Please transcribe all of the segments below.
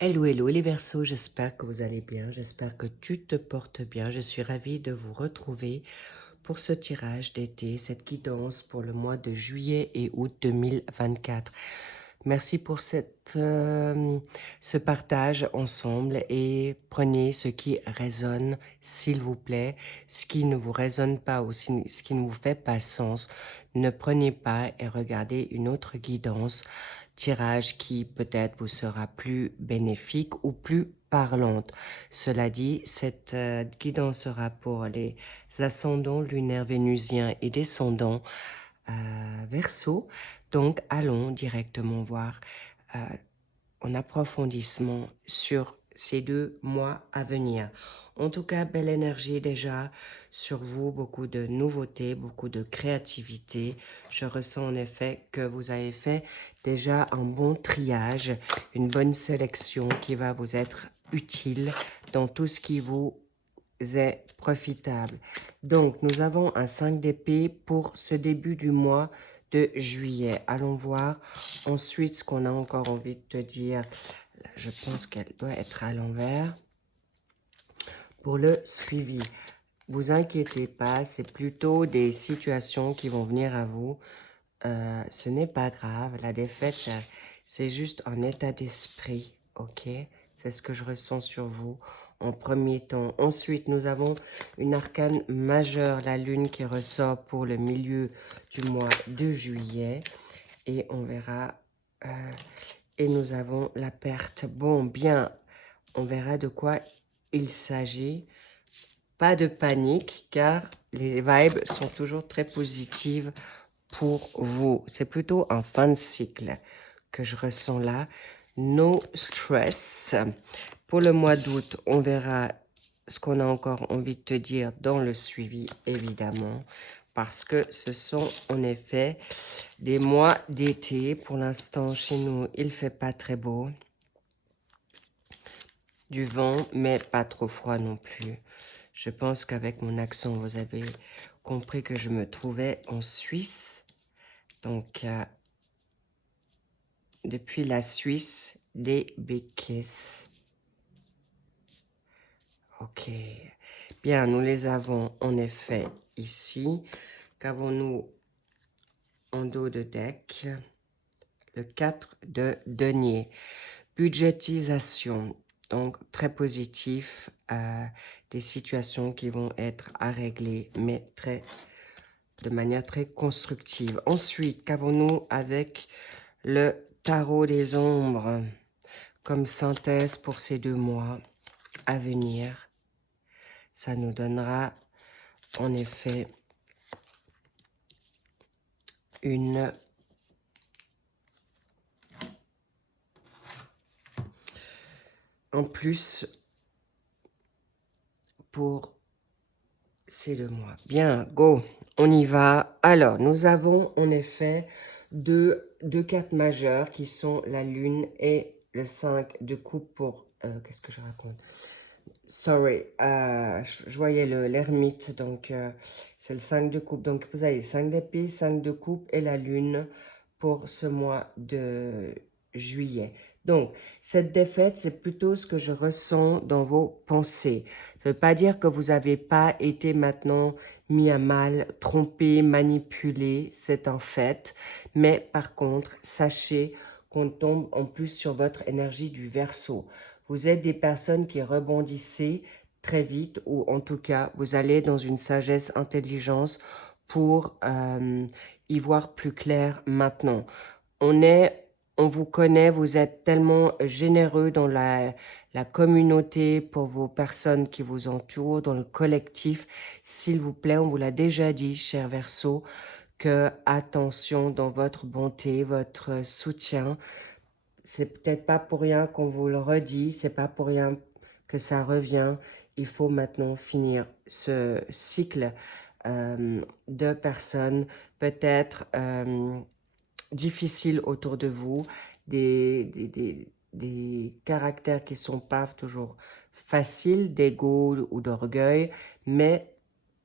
Hello, hello les Verseaux, j'espère que vous allez bien, j'espère que tu te portes bien. Je suis ravie de vous retrouver pour ce tirage d'été, cette guidance pour le mois de juillet et août 2024. Merci pour ce partage ensemble et prenez ce qui résonne, s'il vous plaît. Ce qui ne vous résonne pas ou ce qui ne vous fait pas sens, ne prenez pas et regardez une autre guidance, tirage qui peut-être vous sera plus bénéfique ou plus parlante. Cela dit, cette guidance sera pour les ascendants lunaires vénusiens et descendants Verseau. Donc, allons directement voir euh, en approfondissement sur ces 2 mois à venir. En tout cas, belle énergie déjà sur vous, beaucoup de nouveautés, beaucoup de créativité. Je ressens en effet que vous avez fait déjà un bon triage, une bonne sélection qui va vous être utile dans tout ce qui vous est profitable. Donc, nous avons un 5 d'épée pour ce début du mois de juillet. Allons voir ensuite ce qu'on a encore envie de te dire. Je pense qu'elle doit être à l'envers. Pour le suivi, vous inquiétez pas, c'est plutôt des situations qui vont venir à vous. Ce n'est pas grave, la défaite, c'est juste un état d'esprit, ok? C'est ce que je ressens sur vous en premier temps. Ensuite, nous avons une arcane majeure, la lune qui ressort pour le milieu du mois de juillet. Et on verra, et nous avons la perte. Bon, bien, on verra de quoi il s'agit. Pas de panique, car les vibes sont toujours très positives pour vous. C'est plutôt en fin de cycle que je ressens là. No stress. Pour le mois d'août, on verra ce qu'on a encore envie de te dire dans le suivi, évidemment, parce que ce sont en effet des mois d'été. Pour l'instant, chez nous, il ne fait pas très beau. Du vent, mais pas trop froid non plus. Je pense qu'avec mon accent, vous avez compris que je me trouvais en Suisse. Donc, depuis la Suisse, des béquisses. Ok. Bien, nous les avons en effet ici. Qu'avons-nous en dos de deck? Le 4 de denier. Budgétisation. Donc, très positif. Des situations qui vont être à régler, mais de manière très constructive. Ensuite, qu'avons-nous avec le tarot des ombres comme synthèse pour ces 2 mois à venir? Ça nous donnera en effet une en plus pour ces 2 mois. Bien, go, on y va. Alors, nous avons en effet deux cartes majeures qui sont la lune et le 5 de coupe pour... Qu'est-ce que je raconte? Sorry, je voyais l'ermite, donc c'est le 5 de coupe. Donc vous avez 5 d'épée, 5 de coupe et la lune pour ce mois de juillet. Donc, cette défaite, c'est plutôt ce que je ressens dans vos pensées. Ça ne veut pas dire que vous n'avez pas été maintenant mis à mal, trompé, manipulé, c'est un fait. Mais par contre, sachez qu'on tombe en plus sur votre énergie du Verseau. Vous êtes des personnes qui rebondissez très vite, ou en tout cas, vous allez dans une sagesse, intelligence pour y voir plus clair maintenant. On vous connaît, vous êtes tellement généreux dans la communauté pour vos personnes qui vous entourent, dans le collectif. S'il vous plaît, on vous l'a déjà dit, cher Verseau, que attention dans votre bonté, votre soutien. C'est peut-être pas pour rien qu'on vous le redit, c'est pas pour rien que ça revient. Il faut maintenant finir ce cycle de personnes peut-être difficiles autour de vous, des caractères qui sont pas toujours faciles, d'ego ou d'orgueil, mais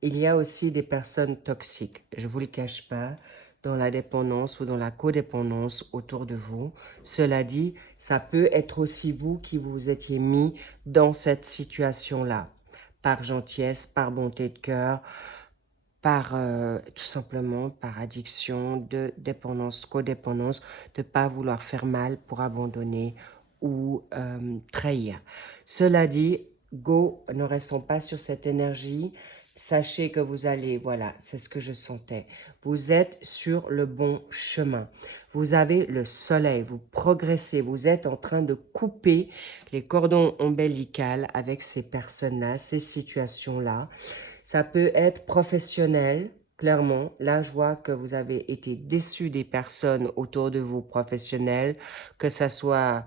il y a aussi des personnes toxiques, je vous le cache pas. dans la dépendance ou dans la codépendance autour de vous. Cela dit, ça peut être aussi vous qui vous étiez mis dans cette situation-là, par gentillesse, par bonté de cœur, par tout simplement par addiction, de dépendance, codépendance, de ne pas vouloir faire mal pour abandonner ou trahir. Cela dit, go, ne restons pas sur cette énergie. Sachez que vous allez, voilà, c'est ce que je sentais. Vous êtes sur le bon chemin. Vous avez le soleil, vous progressez, vous êtes en train de couper les cordons ombilicaux avec ces personnes-là, ces situations-là. Ça peut être professionnel, clairement. Là, je vois que vous avez été déçu des personnes autour de vous professionnelles, que ce soit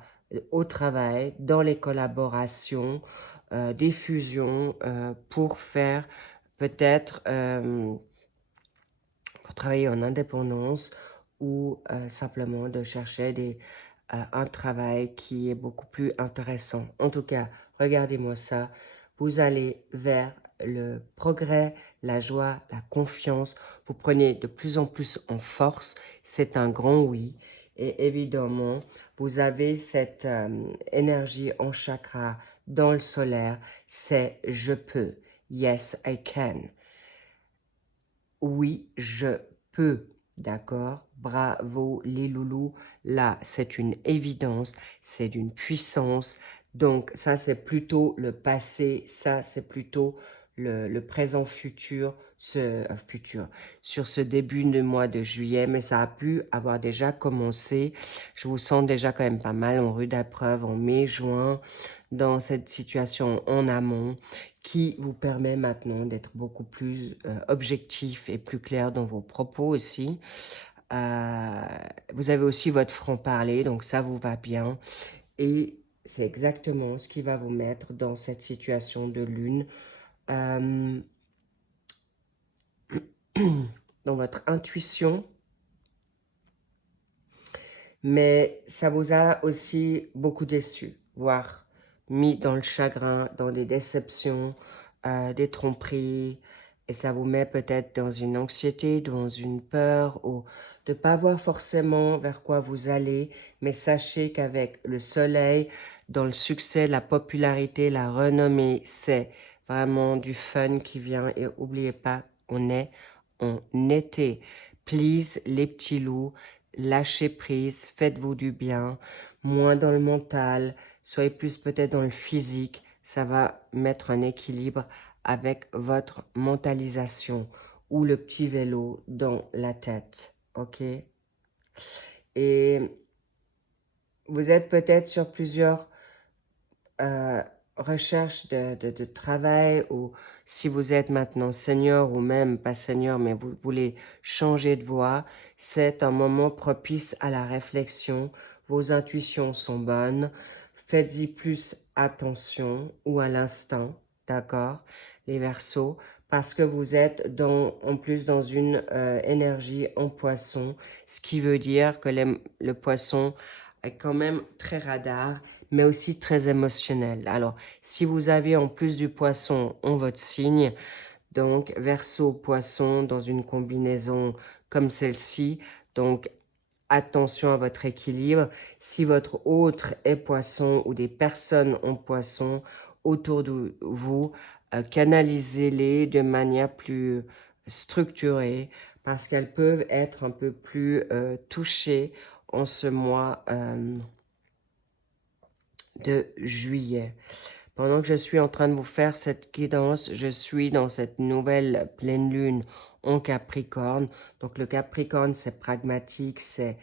au travail, dans les collaborations, des fusions pour faire peut-être pour travailler en indépendance ou simplement de chercher un travail qui est beaucoup plus intéressant. En tout cas, regardez-moi ça. Vous allez vers le progrès, la joie, la confiance. Vous prenez de plus en plus en force. C'est un grand oui. Et évidemment, vous avez cette énergie en chakra dans le solaire. C'est « je peux ». Yes, I can. Oui, je peux. D'accord? Bravo les loulous. Là, c'est une évidence, c'est d'une puissance. Donc, ça, c'est plutôt le passé. Ça, c'est plutôt le présent futur, sur ce début de mois de juillet. Mais ça a pu avoir déjà commencé. Je vous sens déjà quand même pas mal en rude épreuve en mai, juin, dans cette situation en amont, qui vous permet maintenant d'être beaucoup plus objectif et plus clair dans vos propos aussi. Vous avez aussi votre franc-parler, donc ça vous va bien. Et c'est exactement ce qui va vous mettre dans cette situation de lune. Dans votre intuition. Mais ça vous a aussi beaucoup déçu, voire mis dans le chagrin, dans des déceptions, des tromperies, et ça vous met peut-être dans une anxiété, dans une peur, ou de ne pas voir forcément vers quoi vous allez, mais sachez qu'avec le soleil, dans le succès, la popularité, la renommée, c'est vraiment du fun qui vient, et n'oubliez pas, on est en été. Please, les petits loups, lâchez prise, faites-vous du bien, moins dans le mental, soyez plus peut-être dans le physique, ça va mettre un équilibre avec votre mentalisation ou le petit vélo dans la tête, ok? Et vous êtes peut-être sur plusieurs recherches de travail, ou si vous êtes maintenant senior ou même pas senior, mais vous voulez changer de voie, c'est un moment propice à la réflexion. Vos intuitions sont bonnes. Faites-y plus attention, ou à l'instinct, d'accord, les Verseaux, parce que vous êtes en plus dans une énergie en poisson, ce qui veut dire que le poisson est quand même très radar, mais aussi très émotionnel. Alors, si vous avez en plus du poisson en votre signe, donc Verseau, poisson, dans une combinaison comme celle-ci, donc attention à votre équilibre. Si votre autre est poisson ou des personnes en poisson autour de vous, canalisez-les de manière plus structurée, parce qu'elles peuvent être un peu plus touchées en ce mois de juillet. Pendant que je suis en train de vous faire cette guidance, je suis dans cette nouvelle pleine lune en Capricorne. Donc le Capricorne, c'est pragmatique, c'est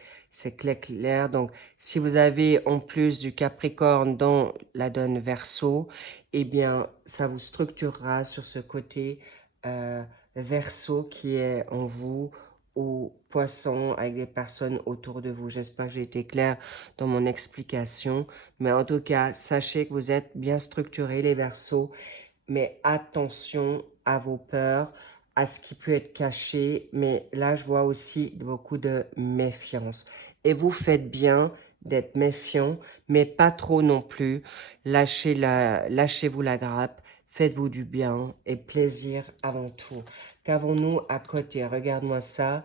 clair. Donc si vous avez en plus du Capricorne dans la donne Verseau, eh bien ça vous structurera sur ce côté Verseau qui est en vous, ou Poisson avec des personnes autour de vous. J'espère que j'ai été claire dans mon explication. Mais en tout cas, sachez que vous êtes bien structurés, les Verseaux. Mais attention à vos peurs, à ce qui peut être caché. Mais là, je vois aussi beaucoup de méfiance. Et vous faites bien d'être méfiant, mais pas trop non plus. Lâchez-vous la grappe. Faites-vous du bien et plaisir avant tout. Qu'avons-nous à côté? Regarde-moi ça.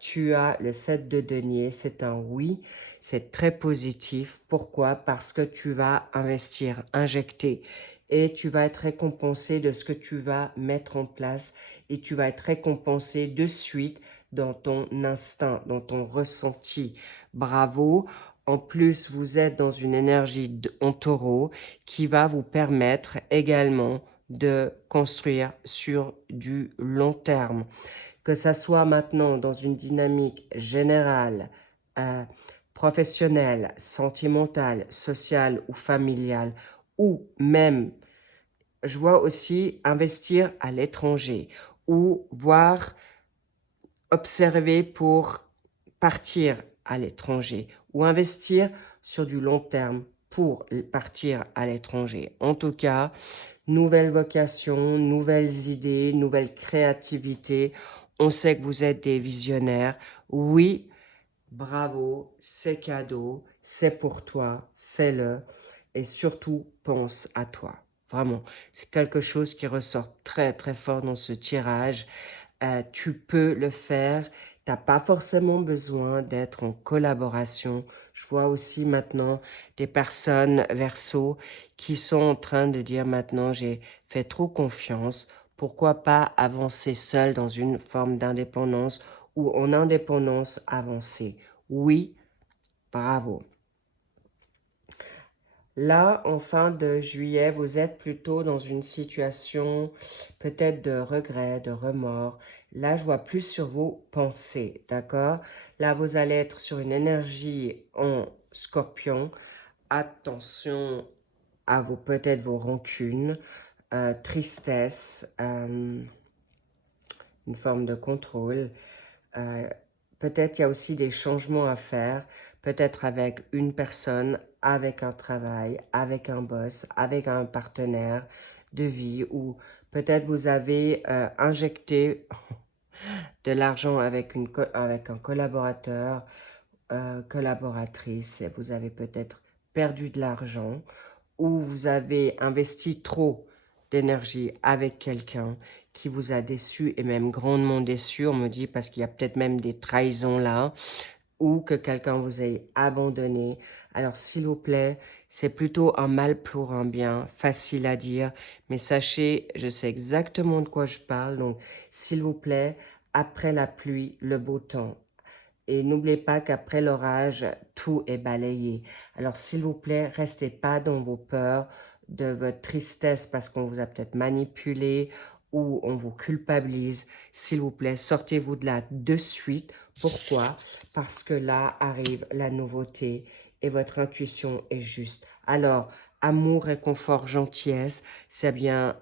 Tu as le 7 de denier, c'est un oui, c'est très positif. Pourquoi? Parce que tu vas investir, injecter et tu vas être récompensé de ce que tu vas mettre en place et tu vas être récompensé de suite dans ton instinct, dans ton ressenti. Bravo! En plus, vous êtes dans une énergie en taureau qui va vous permettre également de construire sur du long terme. Que ça soit maintenant dans une dynamique générale, euh, professionnelle, sentimentale, sociale ou familiale, ou même, je vois aussi investir à l'étranger, ou voir, observer pour partir à l'étranger, ou investir sur du long terme pour partir à l'étranger. En tout cas, nouvelles vocations, nouvelles idées, nouvelle créativité. On sait que vous êtes des visionnaires. Oui, bravo, c'est cadeau, c'est pour toi, fais-le. Et surtout, pense à toi. Vraiment, c'est quelque chose qui ressort très très fort dans ce tirage. Tu peux le faire. Tu n'as pas forcément besoin d'être en collaboration. Je vois aussi maintenant des personnes verso qui sont en train de dire maintenant j'ai fait trop confiance. Pourquoi pas avancer seul dans une forme d'indépendance ou en indépendance avancée? Oui, bravo. Là, en fin de juillet, vous êtes plutôt dans une situation peut-être de regret, de remords. Là, je vois plus sur vos pensées, d'accord? Là, vous allez être sur une énergie en scorpion. Attention à vos peut-être vos rancunes, tristesse, une forme de contrôle. Peut-être il y a aussi des changements à faire, peut-être avec une personne, avec un travail, avec un boss, avec un partenaire de vie, ou peut-être vous avez injecté de l'argent avec, avec un collaborateur, collaboratrice, et vous avez peut-être perdu de l'argent, ou vous avez investi trop d'énergie avec quelqu'un qui vous a déçu et même grandement déçu, on me dit, parce qu'il y a peut-être même des trahisons là, ou que quelqu'un vous ait abandonné. Alors s'il vous plaît, c'est plutôt un mal pour un bien, facile à dire, mais sachez, je sais exactement de quoi je parle, donc s'il vous plaît, après la pluie, le beau temps. Et n'oubliez pas qu'après l'orage, tout est balayé. Alors, s'il vous plaît, restez pas dans vos peurs, de votre tristesse parce qu'on vous a peut-être manipulé ou on vous culpabilise. S'il vous plaît, sortez-vous de là de suite. Pourquoi? Parce que là arrive la nouveauté et votre intuition est juste. Alors, amour, réconfort, gentillesse, c'est bien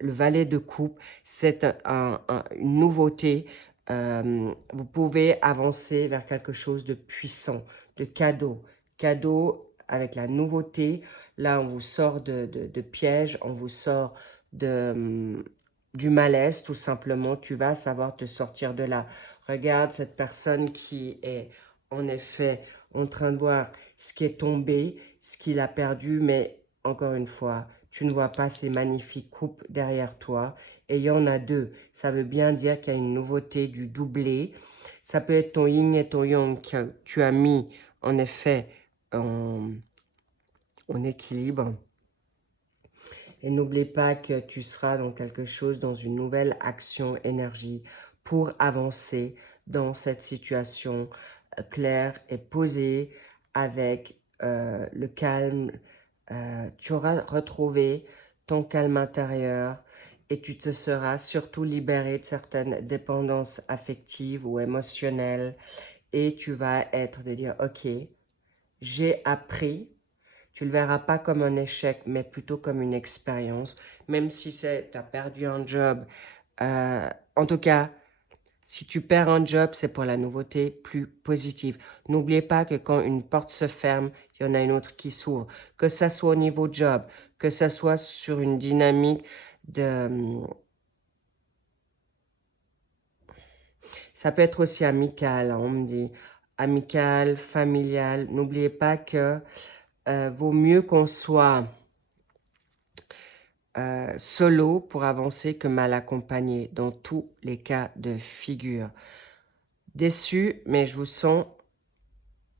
le valet de coupe, c'est une nouveauté. Vous pouvez avancer vers quelque chose de puissant, de cadeau. Cadeau avec la nouveauté. Là, on vous sort de pièges, on vous sort du malaise, tout simplement. Tu vas savoir te sortir de là. Regarde cette personne qui est en effet en train de voir ce qui est tombé, ce qu'il a perdu, mais encore une fois, tu ne vois pas ces magnifiques coupes derrière toi. Et il y en a deux. Ça veut bien dire qu'il y a une nouveauté du doublé. Ça peut être ton yin et ton yang que tu as mis en effet en équilibre. Et n'oublie pas que tu seras dans quelque chose, dans une nouvelle action, énergie pour avancer dans cette situation claire et posée avec le calme. Tu auras retrouvé ton calme intérieur et tu te seras surtout libéré de certaines dépendances affectives ou émotionnelles et tu vas être de dire, ok, j'ai appris. Tu ne le verras pas comme un échec, mais plutôt comme une expérience. Même si tu as perdu un job. En tout cas, si tu perds un job, c'est pour la nouveauté plus positive. N'oubliez pas que quand une porte se ferme, il y en a une autre qui s'ouvre. Que ça soit au niveau job, que ça soit sur une dynamique de... Ça peut être aussi amical, hein, on me dit. Amical, familial. N'oubliez pas que vaut mieux qu'on soit solo pour avancer que mal accompagné dans tous les cas de figure. déçu, mais je vous sens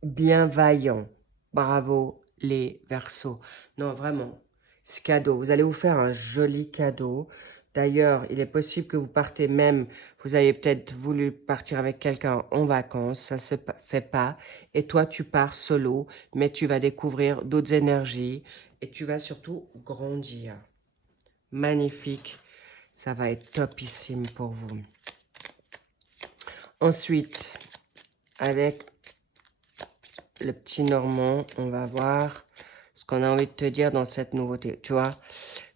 bienveillant. Bravo les Verseaux. Non, vraiment, c'est cadeau. Vous allez vous faire un joli cadeau. D'ailleurs, il est possible que vous partez même, vous avez peut-être voulu partir avec quelqu'un en vacances, ça se fait pas. Et toi, tu pars solo, mais tu vas découvrir d'autres énergies et tu vas surtout grandir. Magnifique, ça va être topissime pour vous. Ensuite, avec le petit Normand, on va voir ce qu'on a envie de te dire dans cette nouveauté. Tu vois,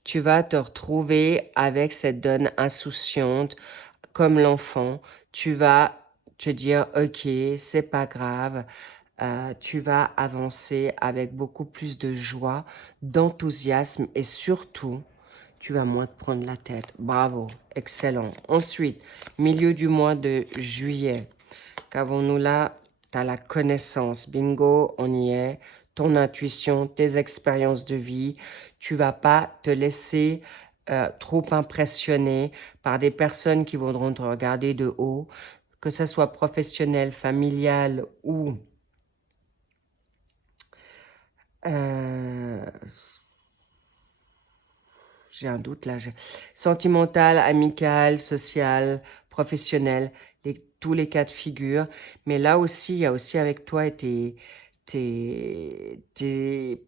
tu vas te retrouver avec cette donne insouciante, comme l'enfant. Tu vas te dire, ok, c'est pas grave. Tu vas avancer avec beaucoup plus de joie, d'enthousiasme et surtout, tu vas moins te prendre la tête. Bravo, excellent. Ensuite, milieu du mois de juillet. Qu'avons-nous là? Tu as la connaissance. Bingo, on y est. Ton intuition, tes expériences de vie. Tu vas pas te laisser trop impressionner par des personnes qui voudront te regarder de haut, que ce soit professionnel, familial ou j'ai un doute là. Sentimental, amical, social, professionnel, tous les cas de figure. Mais là aussi, il y a aussi avec toi tes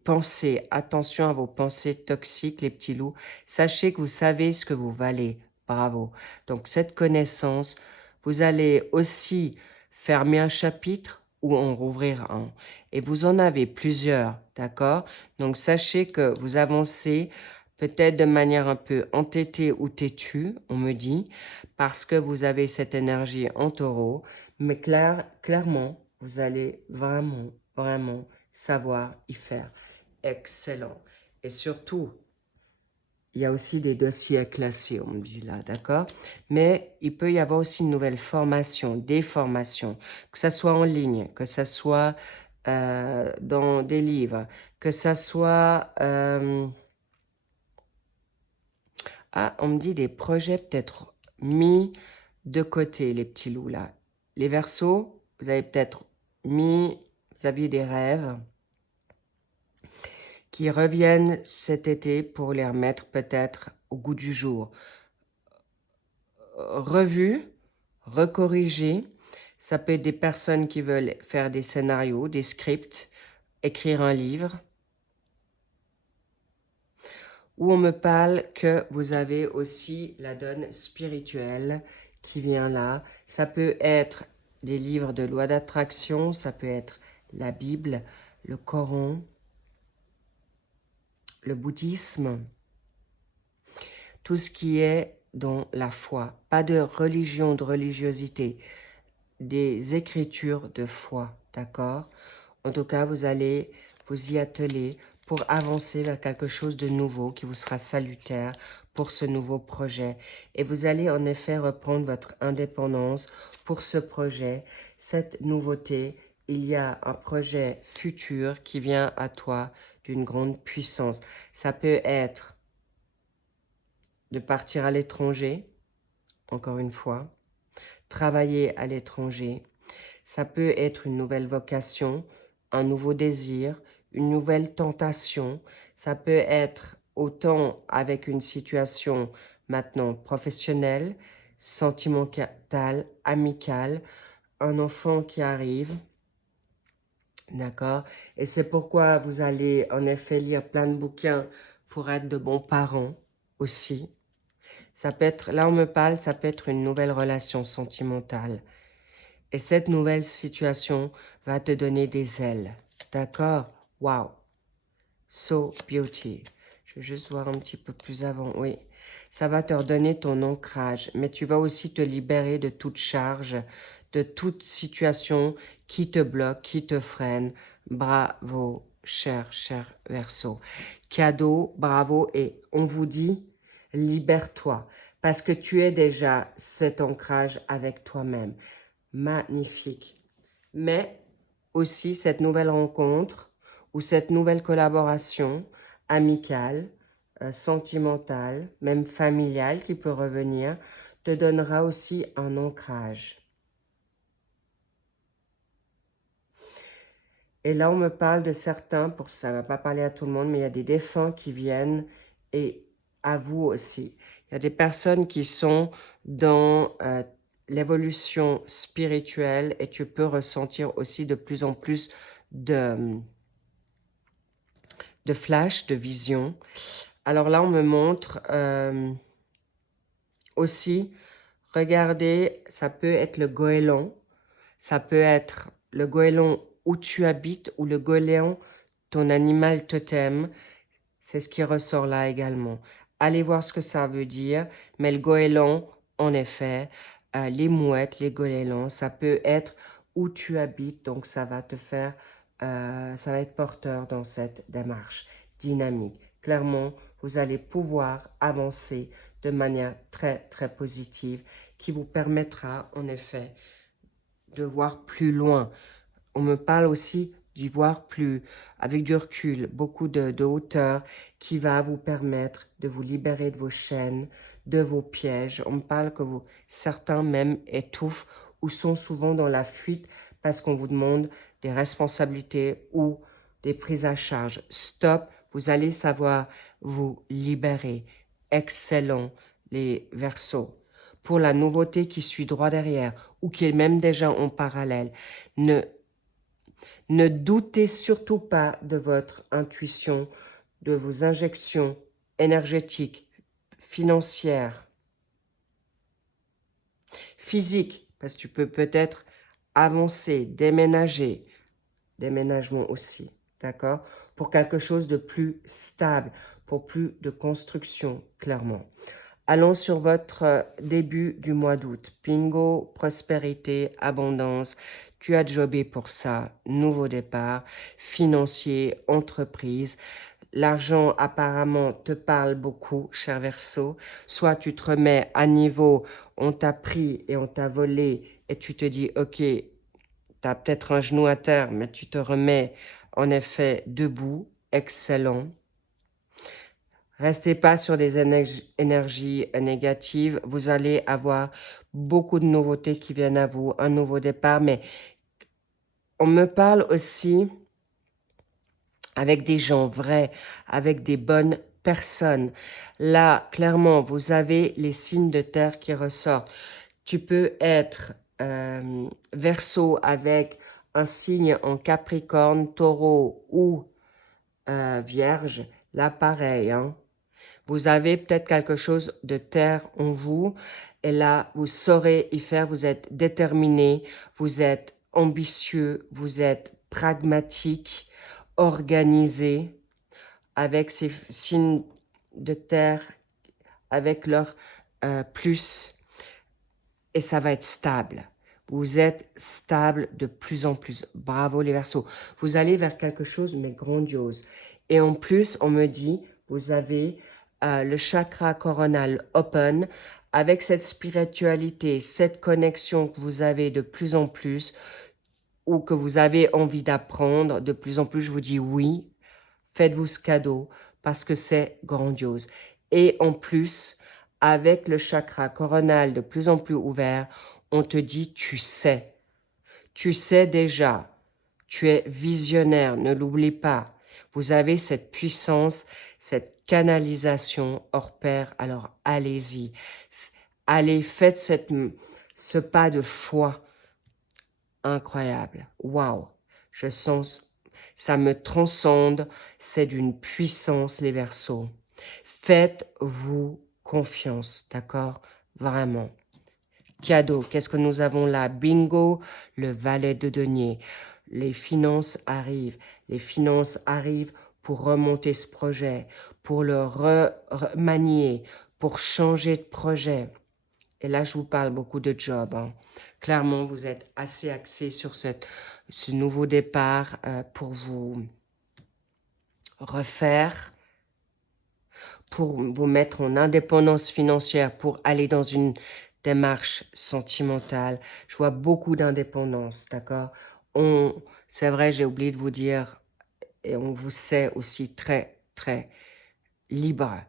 pensées. Attention à vos pensées toxiques, les petits loups. Sachez que vous savez ce que vous valez. Bravo. Donc, cette connaissance, vous allez aussi fermer un chapitre ou en rouvrir un. Et vous en avez plusieurs, d'accord? Donc, sachez que vous avancez peut-être de manière un peu entêtée ou têtue, on me dit, parce que vous avez cette énergie en taureau, mais clairement, vous allez vraiment, vraiment savoir y faire. Excellent. Et surtout, il y a aussi des dossiers à classer, on me dit là, d'accord? Mais il peut y avoir aussi une nouvelle formation, des formations, que ce soit en ligne, que ce soit dans des livres, que ce soit... Ah, on me dit des projets peut-être mis de côté, les petits loups là. Les Verseaux, vous avez peut-être mis, vous aviez des rêves qui reviennent cet été pour les remettre peut-être au goût du jour. Revus, recorrigés, ça peut être des personnes qui veulent faire des scénarios, des scripts, écrire un livre, où on me parle que vous avez aussi la donne spirituelle qui vient là. Ça peut être des livres de loi d'attraction, ça peut être la Bible, le Coran, le bouddhisme, tout ce qui est dans la foi. Pas de religion, de religiosité, des écritures de foi, d'accord? En tout cas, vous allez vous y atteler pour avancer vers quelque chose de nouveau qui vous sera salutaire pour ce nouveau projet. Et vous allez en effet reprendre votre indépendance pour ce projet, cette nouveauté. Il y a un projet futur qui vient à toi d'une grande puissance. Ça peut être de partir à l'étranger, encore une fois, travailler à l'étranger. Ça peut être une nouvelle vocation, un nouveau désir, une nouvelle tentation. Ça peut être autant avec une situation maintenant professionnelle, sentimentale, amicale, un enfant qui arrive, d'accord? Et c'est pourquoi vous allez en effet lire plein de bouquins pour être de bons parents aussi. Ça peut être, là on me parle, ça peut être une nouvelle relation sentimentale. Et cette nouvelle situation va te donner des ailes. D'accord? Wow. So beauty. Je vais juste voir un petit peu plus avant. Oui. Ça va te redonner ton ancrage. Mais tu vas aussi te libérer de toute charge, de toute situation qui te bloque, qui te freine. Bravo, cher Verseau. Cadeau, bravo. Et on vous dit, libère-toi. Parce que tu es déjà cet ancrage avec toi-même. Magnifique. Mais aussi cette nouvelle rencontre ou cette nouvelle collaboration amicale, sentimentale, même familiale qui peut revenir, te donnera aussi un ancrage. Et là, on me parle de certains, pour ça ne va pas parler à tout le monde, mais il y a des défunts qui viennent et à vous aussi. Il y a des personnes qui sont dans l'évolution spirituelle et tu peux ressentir aussi de plus en plus de flash, de vision. Alors là, on me montre aussi, regardez, ça peut être le goéland, ça peut être le goéland où tu habites ou le goéland, ton animal totem. C'est ce qui ressort là également. Allez voir ce que ça veut dire. Mais le goéland, en effet, les mouettes, les goélands, ça peut être où tu habites. Donc, ça va te faire, ça va être porteur dans cette démarche dynamique. Clairement, vous allez pouvoir avancer de manière très, très positive qui vous permettra, en effet, de voir plus loin. On me parle aussi d'y voir plus, avec du recul, beaucoup de hauteur qui va vous permettre de vous libérer de vos chaînes, de vos pièges. On me parle que certains même étouffent ou sont souvent dans la fuite parce qu'on vous demande des responsabilités ou des prises à charge. Stop, vous allez savoir vous libérer. Excellent, les Verseaux. Pour la nouveauté qui suit droit derrière ou qui est même déjà en parallèle, ne doutez surtout pas de votre intuition, de vos injections énergétiques, financières, physiques, parce que tu peux peut-être avancer, déménager, déménagement aussi, d'accord? Pour quelque chose de plus stable, pour plus de construction, clairement. Allons sur votre début du mois d'août. Bingo, prospérité, abondance. Tu as jobé pour ça. Nouveau départ, financier, entreprise. L'argent apparemment te parle beaucoup, cher Verseau. Soit tu te remets à niveau, on t'a pris et on t'a volé et tu te dis, ok, tu as peut-être un genou à terre, mais tu te remets en effet debout. Excellent. Restez pas sur des énergies négatives. Vous allez avoir beaucoup de nouveautés qui viennent à vous, un nouveau départ. Mais on me parle aussi avec des gens vrais, avec des bonnes personnes. Là, clairement, vous avez les signes de terre qui ressortent. Tu peux être Verseau avec un signe en Capricorne, Taureau ou Vierge. Là, pareil, hein. Vous avez peut-être quelque chose de terre en vous. Et là, vous saurez y faire. Vous êtes déterminé, vous êtes ambitieux, vous êtes pragmatique, organisé, avec ces signes de terre, avec leur plus. Et ça va être stable. Vous êtes stable de plus en plus. Bravo les Verseaux. Vous allez vers quelque chose, mais grandiose. Et en plus, on me dit, vous avez le chakra coronal open, avec cette spiritualité, cette connexion que vous avez de plus en plus, ou que vous avez envie d'apprendre de plus en plus, je vous dis oui, faites-vous ce cadeau, parce que c'est grandiose. Et en plus, avec le chakra coronal de plus en plus ouvert, on te dit tu sais déjà, tu es visionnaire, ne l'oublie pas. Vous avez cette puissance, cette canalisation hors pair, alors allez-y. Allez, faites ce pas de foi incroyable. Waouh, je sens, ça me transcende, c'est d'une puissance les Verseaux. Faites-vous confiance, d'accord? Vraiment. Cadeau, qu'est-ce que nous avons là? Bingo, le valet de denier. Les finances arrivent. Les finances arrivent pour remonter ce projet, pour le remanier, pour changer de projet. Et là, je vous parle beaucoup de job. Hein. Clairement, vous êtes assez axé sur ce nouveau départ pour vous refaire, pour vous mettre en indépendance financière, pour aller dans une démarche sentimentale. Je vois beaucoup d'indépendance, d'accord? C'est vrai, j'ai oublié de vous dire, et on vous sait aussi très, très libre.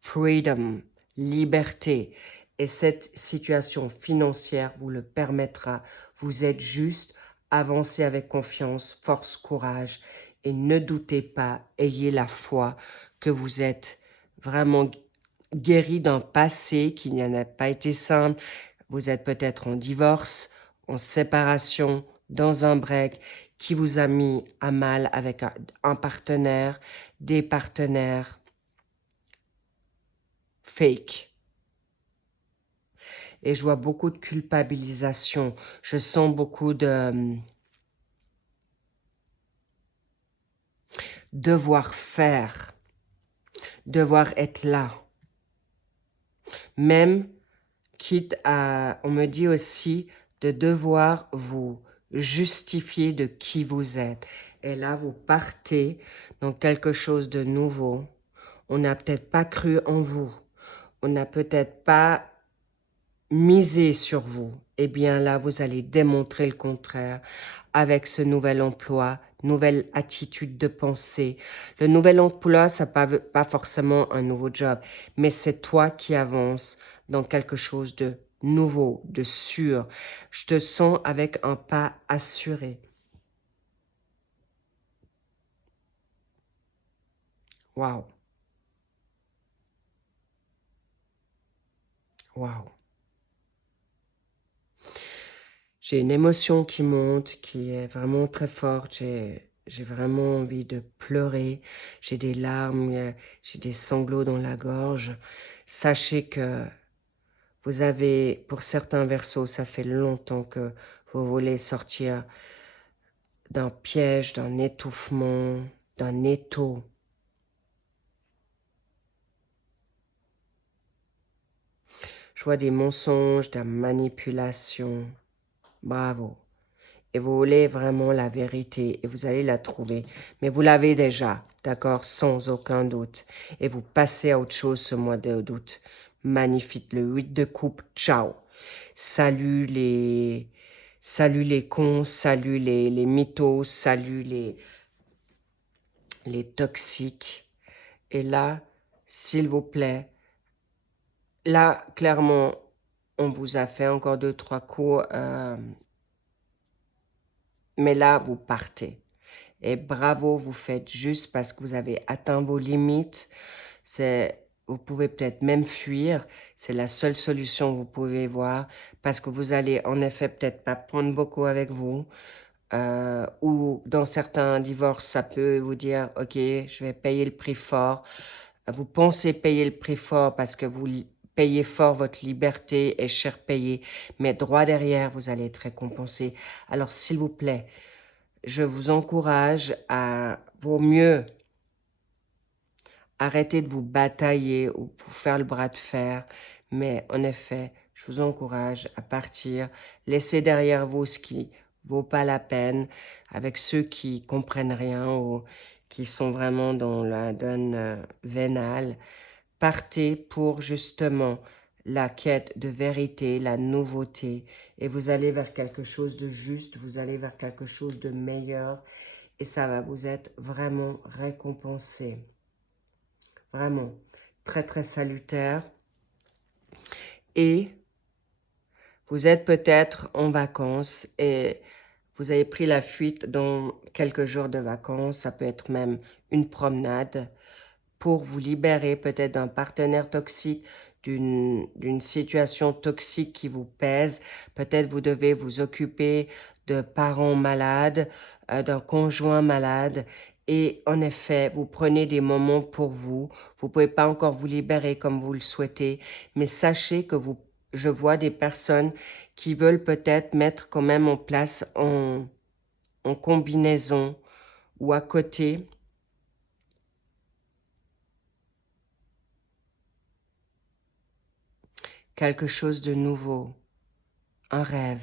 Freedom, liberté. Et cette situation financière vous le permettra. Vous êtes juste Avancez avec confiance, force, courage et ne doutez pas, ayez la foi que vous êtes vraiment guéri d'un passé qui n'a pas été simple. Vous êtes peut-être en divorce, en séparation, dans un break qui vous a mis à mal avec un partenaire, des partenaires fake. Et je vois beaucoup de culpabilisation. Je sens beaucoup de devoir faire, devoir être là. Même quitte à, on me dit aussi, de devoir vous justifier de qui vous êtes. Et là, vous partez dans quelque chose de nouveau. On n'a peut-être pas cru en vous. On n'a peut-être pas misé sur vous. Eh bien là, vous allez démontrer le contraire avec ce nouvel emploi, nouvelle attitude de pensée. Le nouvel emploi, ça pas forcément un nouveau job, mais c'est toi qui avances dans quelque chose de nouveau, de sûr. Je te sens avec un pas assuré. Waouh. Waouh. J'ai une émotion qui monte, qui est vraiment très forte. J'ai vraiment envie de pleurer. J'ai des larmes, j'ai des sanglots dans la gorge. Sachez que vous avez, pour certains versos, ça fait longtemps que vous voulez sortir d'un piège, d'un étouffement, d'un étau. Je vois des mensonges, de la manipulation. Bravo. Et vous voulez vraiment la vérité et vous allez la trouver. Mais vous l'avez déjà, d'accord, sans aucun doute. Et vous passez à autre chose ce mois d'août. Magnifique, le 8 de coupe, ciao. Salut les cons, salut les mythos, salut les toxiques. Et là, s'il vous plaît, là, clairement, on vous a fait encore 2-3 coups, mais là, vous partez. Et bravo, vous faites juste parce que vous avez atteint vos limites. Vous pouvez peut-être même fuir. C'est la seule solution que vous pouvez voir parce que vous allez en effet peut-être pas prendre beaucoup avec vous. Ou dans certains divorces, ça peut vous dire, OK, je vais payer le prix fort. Vous pensez payer le prix fort parce que vous payez fort votre liberté et cher payé, mais droit derrière, vous allez être récompensé. Alors, s'il vous plaît, je vous encourage à, vaut mieux arrêter de vous batailler ou vous faire le bras de fer. Mais en effet, je vous encourage à partir. Laissez derrière vous ce qui vaut pas la peine avec ceux qui comprennent rien ou qui sont vraiment dans la donne vénale. Partez pour justement la quête de vérité, la nouveauté. Et vous allez vers quelque chose de juste, vous allez vers quelque chose de meilleur. Et ça va vous être vraiment récompensé. Vraiment très, très salutaire. Et vous êtes peut-être en vacances et vous avez pris la fuite dans quelques jours de vacances. Ça peut être même une promenade pour vous libérer peut-être d'un partenaire toxique, d'une situation toxique qui vous pèse. Peut-être vous devez vous occuper de parents malades, d'un conjoint malade. Et en effet, vous prenez des moments pour vous. Vous ne pouvez pas encore vous libérer comme vous le souhaitez. Mais sachez que je vois des personnes qui veulent peut-être mettre quand même en place en combinaison ou à côté quelque chose de nouveau, un rêve,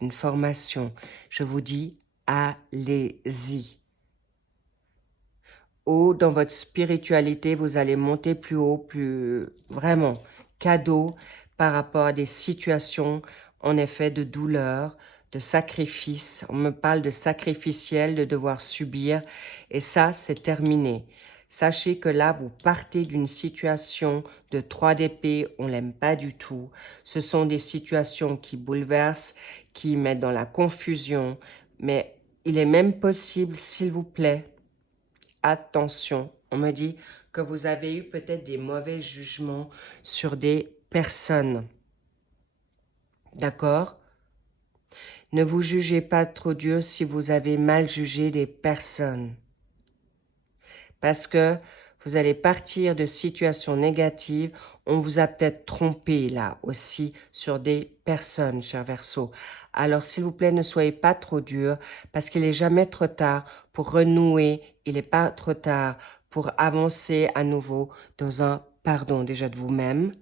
une formation. Je vous dis, allez-y. Ou dans votre spiritualité, vous allez monter plus haut, plus vraiment cadeau par rapport à des situations, en effet, de douleur, de sacrifice. On me parle de sacrificiel, de devoir subir. Et ça, c'est terminé. Sachez que là, vous partez d'une situation de 3 d'épée, on l'aime pas du tout. Ce sont des situations qui bouleversent, qui mettent dans la confusion. Mais il est même possible, s'il vous plaît, attention, on me dit que vous avez eu peut-être des mauvais jugements sur des personnes. D'accord? Ne vous jugez pas trop dur si vous avez mal jugé des personnes. Parce que vous allez partir de situations négatives. On vous a peut-être trompé là aussi sur des personnes, cher Verseau. Alors s'il vous plaît, ne soyez pas trop dur parce qu'il n'est jamais trop tard pour renouer. Il n'est pas trop tard pour avancer à nouveau dans un pardon déjà de vous-même.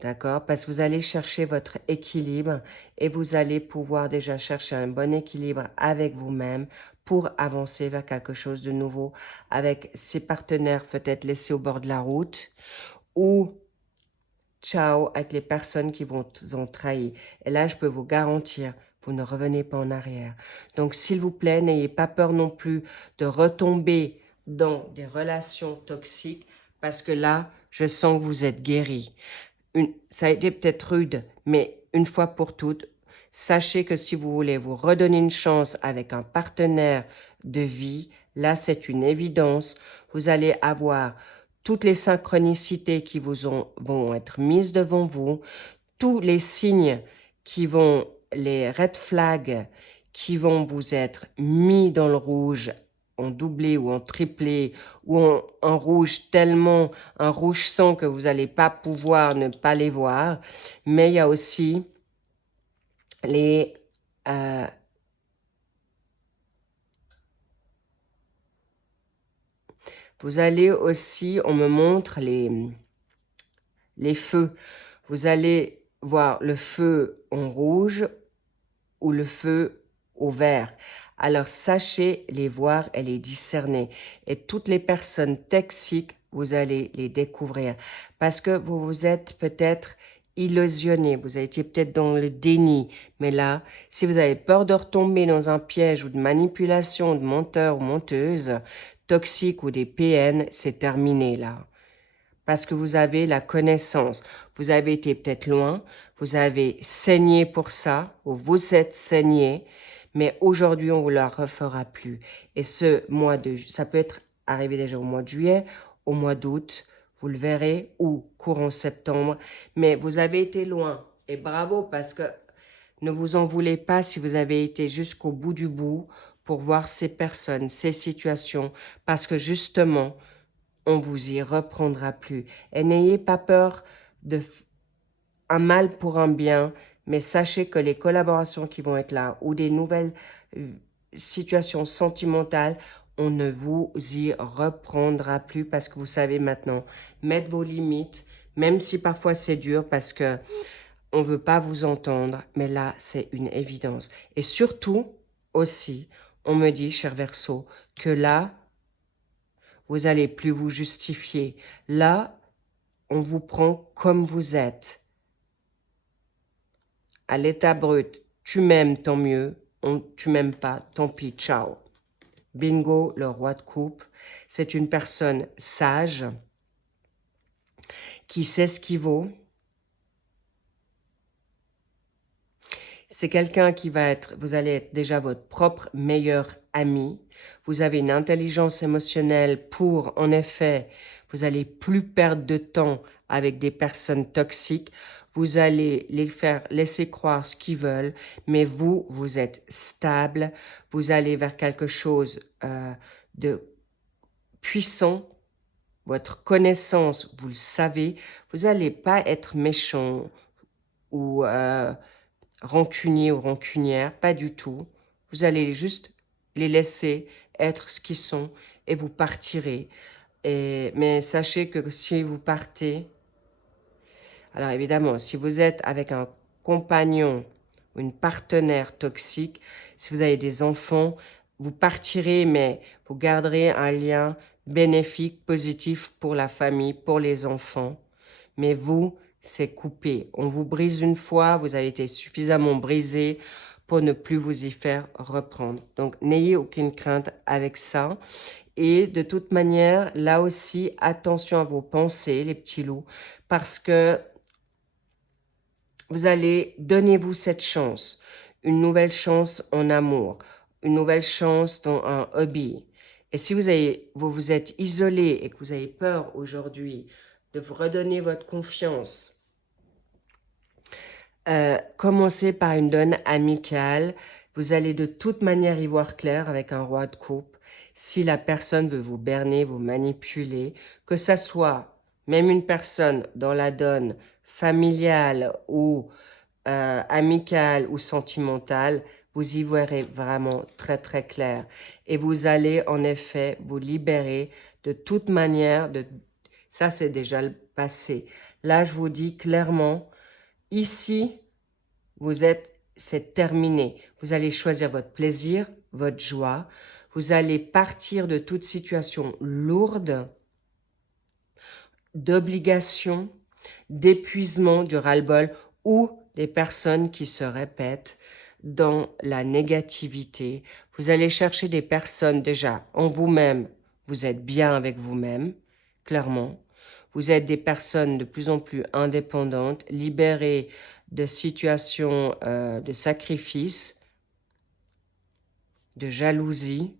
D'accord? Parce que vous allez chercher votre équilibre et vous allez pouvoir déjà chercher un bon équilibre avec vous-même pour avancer vers quelque chose de nouveau avec ces partenaires peut-être laissés au bord de la route ou ciao avec les personnes qui vous ont trahi. Et là, je peux vous garantir, vous ne revenez pas en arrière. Donc, s'il vous plaît, n'ayez pas peur non plus de retomber dans des relations toxiques parce que là, je sens que vous êtes guéri. Ça a été peut-être rude, mais une fois pour toutes, sachez que si vous voulez vous redonner une chance avec un partenaire de vie, là c'est une évidence, vous allez avoir toutes les synchronicités qui vont être mises devant vous, tous les signes qui vont, les red flags qui vont vous être mis dans le rouge en doublé ou en triplé ou en rouge tellement, un rouge sang que vous n'allez pas pouvoir ne pas les voir. Mais il y a aussi les... vous allez aussi, on me montre les feux. Vous allez voir le feu en rouge ou le feu au vert. Alors, sachez les voir et les discerner. Et toutes les personnes toxiques, vous allez les découvrir. Parce que vous vous êtes peut-être illusionné. Vous avez été peut-être dans le déni. Mais là, si vous avez peur de retomber dans un piège ou de manipulation de menteur ou menteuse, toxique ou des PN, c'est terminé là. Parce que vous avez la connaissance. Vous avez été peut-être loin, vous avez saigné pour ça, ou vous êtes saigné, mais aujourd'hui, on ne vous la refera plus. Et ce mois de... ça peut être arrivé déjà au mois de juillet, au mois d'août, vous le verrez, ou courant septembre, mais vous avez été loin. Et bravo, parce que ne vous en voulez pas si vous avez été jusqu'au bout du bout pour voir ces personnes, ces situations, parce que justement, on vous y reprendra plus. Et n'ayez pas peur de un mal pour un bien, mais sachez que les collaborations qui vont être là ou des nouvelles situations sentimentales, on ne vous y reprendra plus parce que vous savez maintenant mettre vos limites, même si parfois c'est dur parce que on ne veut pas vous entendre, mais là, c'est une évidence. Et surtout, aussi, on me dit, cher Verseau, que là, vous n'allez plus vous justifier. Là, on vous prend comme vous êtes. À l'état brut, tu m'aimes, tant mieux. Tu m'aimes pas, tant pis, ciao. Bingo, le roi de coupe. C'est une personne sage qui sait ce qu'il vaut. C'est quelqu'un qui va être, vous allez être déjà votre propre meilleur ami. Vous avez une intelligence émotionnelle pour, en effet, vous allez plus perdre de temps avec des personnes toxiques. Vous allez les faire laisser croire ce qu'ils veulent, mais vous, vous êtes stable. Vous allez vers quelque chose de puissant. Votre connaissance, vous le savez. Vous n'allez pas être méchant ou rancunier ou rancunière, pas du tout. Vous allez juste les laisser être ce qu'ils sont et vous partirez. Mais sachez que si vous partez, alors évidemment, si vous êtes avec un compagnon ou une partenaire toxique, si vous avez des enfants, vous partirez, mais vous garderez un lien bénéfique, positif pour la famille, pour les enfants. Mais vous, c'est coupé. On vous brise une fois, vous avez été suffisamment brisé pour ne plus vous y faire reprendre. Donc, n'ayez aucune crainte avec ça. Et de toute manière, là aussi, attention à vos pensées, les petits loups, parce que vous allez, donnez-vous cette chance, une nouvelle chance en amour. une nouvelle chance dans un hobby. Et si vous vous êtes isolé et que vous avez peur aujourd'hui de vous redonner votre confiance, commencez par une donne amicale. Vous allez de toute manière y voir clair avec un roi de coupe. Si la personne veut vous berner, vous manipuler, que ça soit même une personne dans la donne familiale ou amicale ou sentimentale, vous y verrez vraiment très très clair. Et vous allez en effet vous libérer de toute manière. Ça, c'est déjà le passé. Là, je vous dis clairement, ici, c'est terminé. Vous allez choisir votre plaisir, votre joie. Vous allez partir de toute situation lourde, d'obligation, d'épuisement, du ras-le-bol ou des personnes qui se répètent dans la négativité. Vous allez chercher des personnes déjà en vous-même. Vous êtes bien avec vous-même, clairement. Vous êtes des personnes de plus en plus indépendantes, libérées de situations de sacrifice, de jalousie.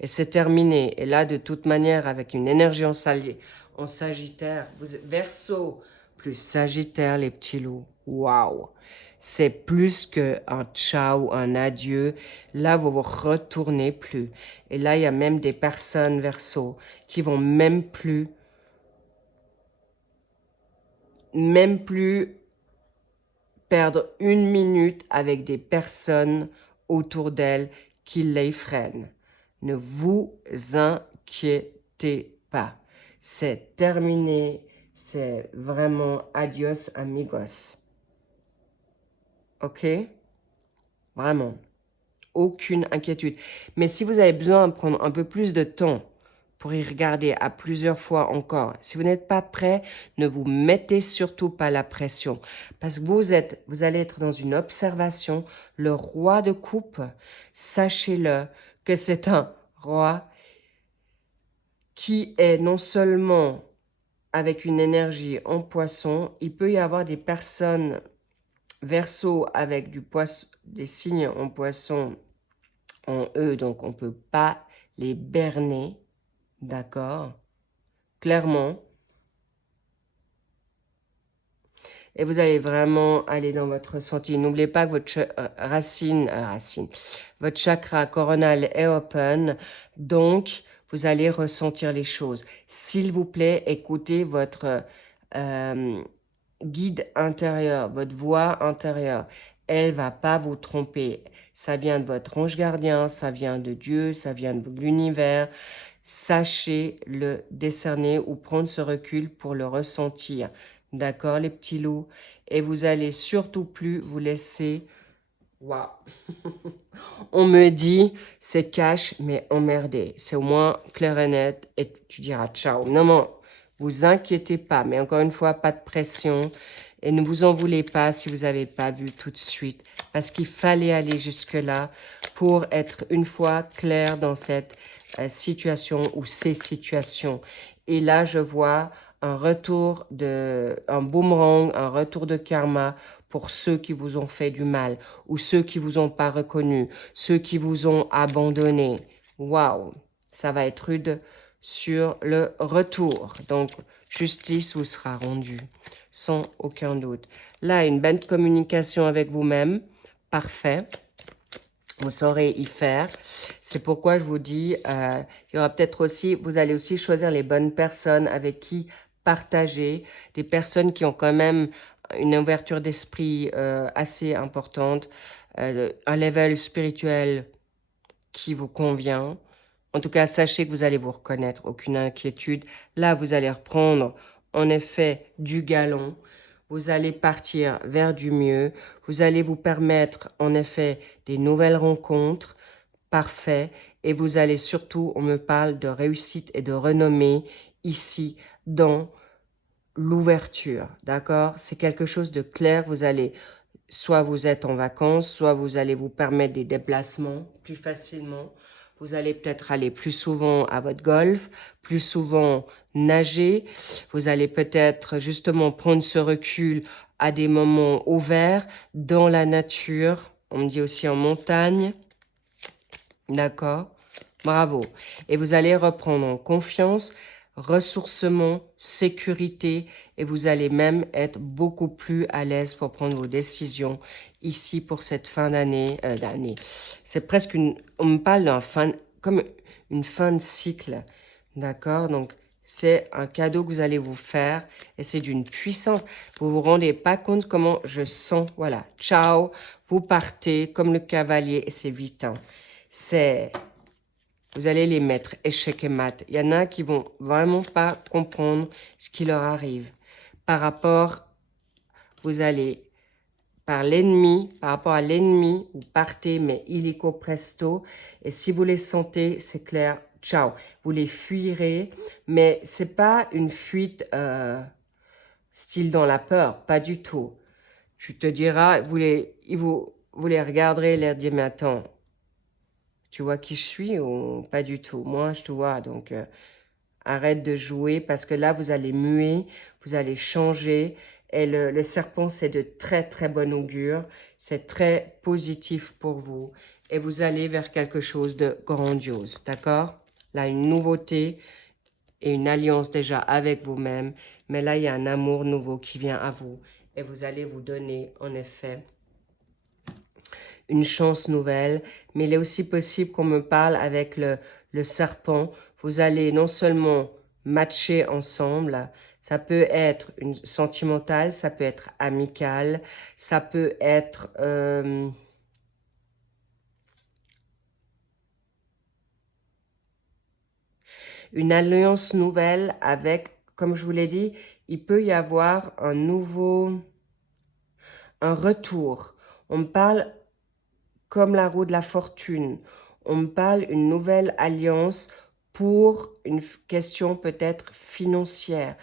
Et c'est terminé. Et là, de toute manière, avec une énergie en Sagittaire, Verseau plus Sagittaire, les petits loups. Waouh! C'est plus qu'un ciao, un adieu. Là, vous vous retournez plus. Et là, il y a même des personnes Verseau qui vont même plus perdre une minute avec des personnes autour d'elles qui les freinent. Ne vous inquiétez pas. C'est terminé. C'est vraiment adios amigos. Ok? Vraiment. Aucune inquiétude. Mais si vous avez besoin de prendre un peu plus de temps pour y regarder à plusieurs fois encore, si vous n'êtes pas prêt, ne vous mettez surtout pas la pression. Parce que vous allez être dans une observation. Le roi de coupe, sachez-le que c'est un roi qui est non seulement avec une énergie en poisson, il peut y avoir des personnes Verseau avec des signes en poisson en eux, donc on ne peut pas les berner, d'accord? Clairement. Et vous allez vraiment aller dans votre ressenti. N'oubliez pas que votre votre chakra coronal est open, donc vous allez ressentir les choses. S'il vous plaît, écoutez votre guide intérieur, votre voix intérieure. Elle va pas vous tromper. Ça vient de votre ange gardien, ça vient de Dieu, ça vient de l'univers. Sachez le décerner ou prendre ce recul pour le ressentir. D'accord, les petits loups? Et vous allez surtout plus vous laisser... Waouh! On me dit, c'est cash, mais emmerdé. C'est au moins clair et net et tu diras ciao. Non, non, vous inquiétez pas. Mais encore une fois, pas de pression. Et ne vous en voulez pas si vous n'avez pas vu tout de suite. Parce qu'il fallait aller jusque-là pour être une fois clair dans cette situation ou ces situations. Et là, je vois un boomerang, un retour de karma pour ceux qui vous ont fait du mal ou ceux qui vous ont pas reconnu, ceux qui vous ont abandonné. Waouh, ça va être rude sur le retour. Donc, justice vous sera rendue, sans aucun doute. Là, une bonne communication avec vous-même, parfait. Vous saurez y faire. C'est pourquoi je vous dis, il y aura peut-être aussi, vous allez aussi choisir les bonnes personnes avec qui partager, des personnes qui ont quand même une ouverture d'esprit assez importante, un level spirituel qui vous convient. En tout cas, sachez que vous allez vous reconnaître, aucune inquiétude. Là, vous allez reprendre en effet du galon. Vous allez partir vers du mieux. Vous allez vous permettre en effet des nouvelles rencontres. Parfait. Et vous allez surtout, on me parle de réussite et de renommée ici dans l'ouverture. D'accord? C'est quelque chose de clair. Soit vous êtes en vacances, soit vous allez vous permettre des déplacements plus facilement. Vous allez peut-être aller plus souvent à votre golf, plus souvent nager. Vous allez peut-être justement prendre ce recul à des moments ouverts dans la nature. On me dit aussi en montagne. D'accord? Bravo. Et vous allez reprendre en confiance, ressourcement, sécurité, et vous allez même être beaucoup plus à l'aise pour prendre vos décisions ici pour cette fin d'année. C'est presque on me parle comme une fin de cycle. D'accord? Donc, c'est un cadeau que vous allez vous faire et c'est d'une puissance. Vous vous rendez pas compte comment je sens. Voilà. Ciao. Vous partez comme le cavalier et c'est 8 ans. Vous allez les mettre échec et mat. Il y en a qui vont vraiment pas comprendre ce qui leur arrive. Par rapport, vous allez par rapport à l'ennemi, vous partez, mais illico presto. Et si vous les sentez, c'est clair, ciao. Vous les fuirez, mais c'est pas une fuite style dans la peur, pas du tout. Tu te diras, vous les regarderez, leur dire, mais attends, tu vois qui je suis ou pas du tout? Moi, je te vois, donc arrête de jouer parce que là, vous allez muer, vous allez changer. Et le serpent, c'est de très, très bon augure. C'est très positif pour vous. Et vous allez vers quelque chose de grandiose, d'accord? Là, une nouveauté et une alliance déjà avec vous-même. Mais là, il y a un amour nouveau qui vient à vous. Et vous allez vous donner, en effet, une chance nouvelle, mais il est aussi possible qu'on me parle avec le serpent. Vous allez non seulement matcher ensemble, ça peut être une sentimentale, ça peut être amical, ça peut être une alliance nouvelle avec, comme je vous l'ai dit, il peut y avoir un retour. On me parle comme la roue de la fortune. On me parle une nouvelle alliance pour une question peut-être financière,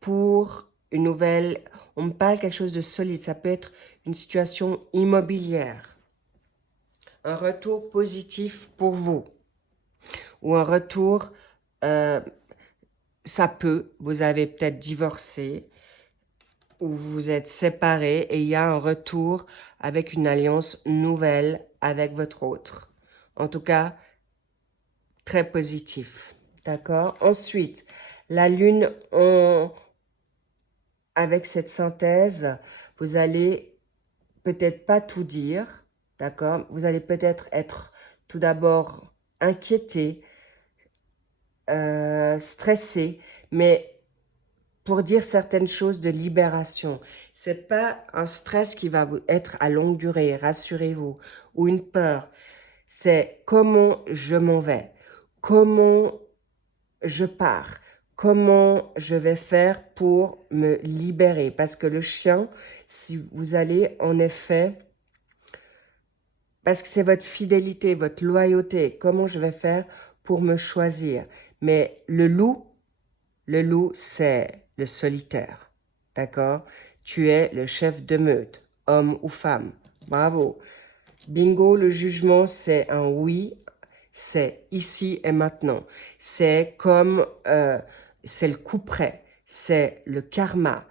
pour une nouvelle... On me parle quelque chose de solide. Ça peut être une situation immobilière. Un retour positif pour vous. Ou un retour... ça peut, vous avez peut-être divorcé ou vous vous êtes séparés et il y a un retour avec une alliance nouvelle avec votre autre. En tout cas, très positif. D'accord? Ensuite, la lune, avec cette synthèse, vous allez peut-être pas tout dire. D'accord? Vous allez peut-être être tout d'abord inquiété, stressé, mais pour dire certaines choses de libération. C'est pas un stress qui va vous être à longue durée, rassurez-vous, ou une peur. C'est comment je m'en vais, comment je pars, comment je vais faire pour me libérer. Parce que le chien, si vous allez en effet, parce que c'est votre fidélité, votre loyauté, comment je vais faire pour me choisir. Mais le loup, c'est le solitaire, d'accord? Tu es le chef de meute, homme ou femme. Bravo. Bingo, le jugement, c'est un oui, c'est ici et maintenant. C'est comme, c'est le coup près, c'est le karma.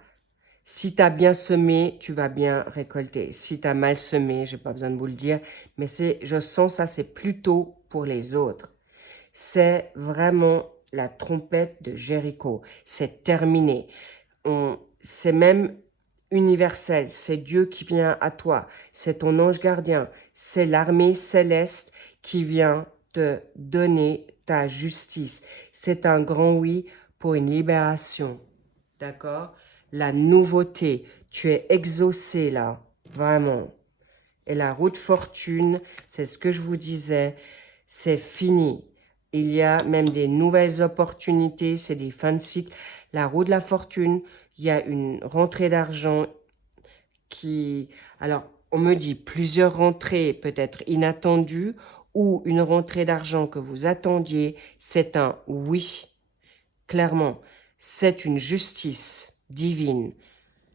Si tu as bien semé, tu vas bien récolter. Si tu as mal semé, je n'ai pas besoin de vous le dire, mais je sens ça, c'est plutôt pour les autres. C'est vraiment la trompette de Jéricho. C'est terminé. C'est même universel. C'est Dieu qui vient à toi. C'est ton ange gardien. C'est l'armée céleste qui vient te donner ta justice. C'est un grand oui pour une libération. D'accord? La nouveauté. Tu es exaucé là. Vraiment. Et la roue de fortune, c'est ce que je vous disais, c'est fini. Il y a même des nouvelles opportunités, c'est des fins de cycle. La roue de la fortune, il y a une rentrée d'argent qui... Alors, on me dit plusieurs rentrées peut-être inattendues ou une rentrée d'argent que vous attendiez. C'est un oui, clairement. C'est une justice divine.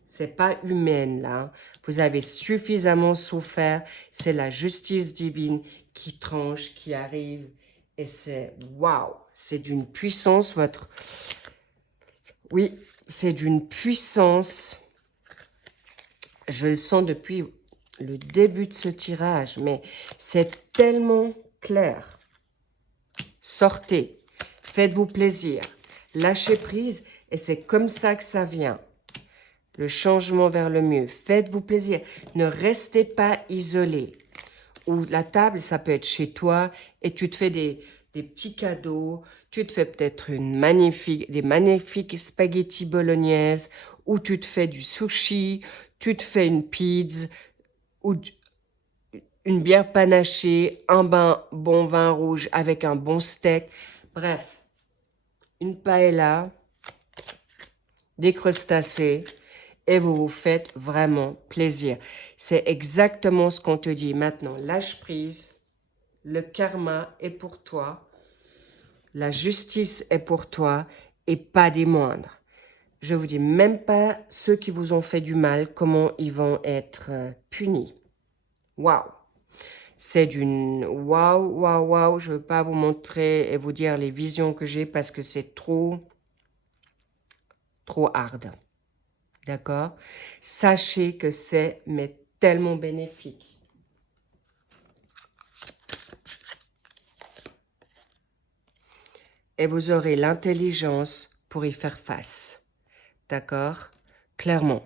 C'est pas humaine, là. Vous avez suffisamment souffert. C'est la justice divine qui tranche, qui arrive. Et c'est, waouh, c'est d'une puissance, votre... Oui, c'est d'une puissance. Je le sens depuis le début de ce tirage, mais c'est tellement clair. Sortez, faites-vous plaisir, lâchez prise et c'est comme ça que ça vient. Le changement vers le mieux, faites-vous plaisir, ne restez pas isolés. Ou la table, ça peut être chez toi et tu te fais des petits cadeaux, tu te fais peut-être des magnifiques spaghettis bolognaises, ou tu te fais du sushi, tu te fais une pizza, ou une bière panachée, un bon vin rouge avec un bon steak. Bref, une paella, des crustacés et vous vous faites vraiment plaisir. C'est exactement ce qu'on te dit. Maintenant, lâche prise. Le karma est pour toi. La justice est pour toi et pas des moindres. Je vous dis même pas ceux qui vous ont fait du mal, comment ils vont être punis. Waouh! C'est d'une waouh, waouh, waouh. Je ne veux pas vous montrer et vous dire les visions que j'ai parce que c'est trop hard. D'accord? Sachez que c'est mais tellement bénéfique. Et vous aurez l'intelligence pour y faire face. D'accord? Clairement.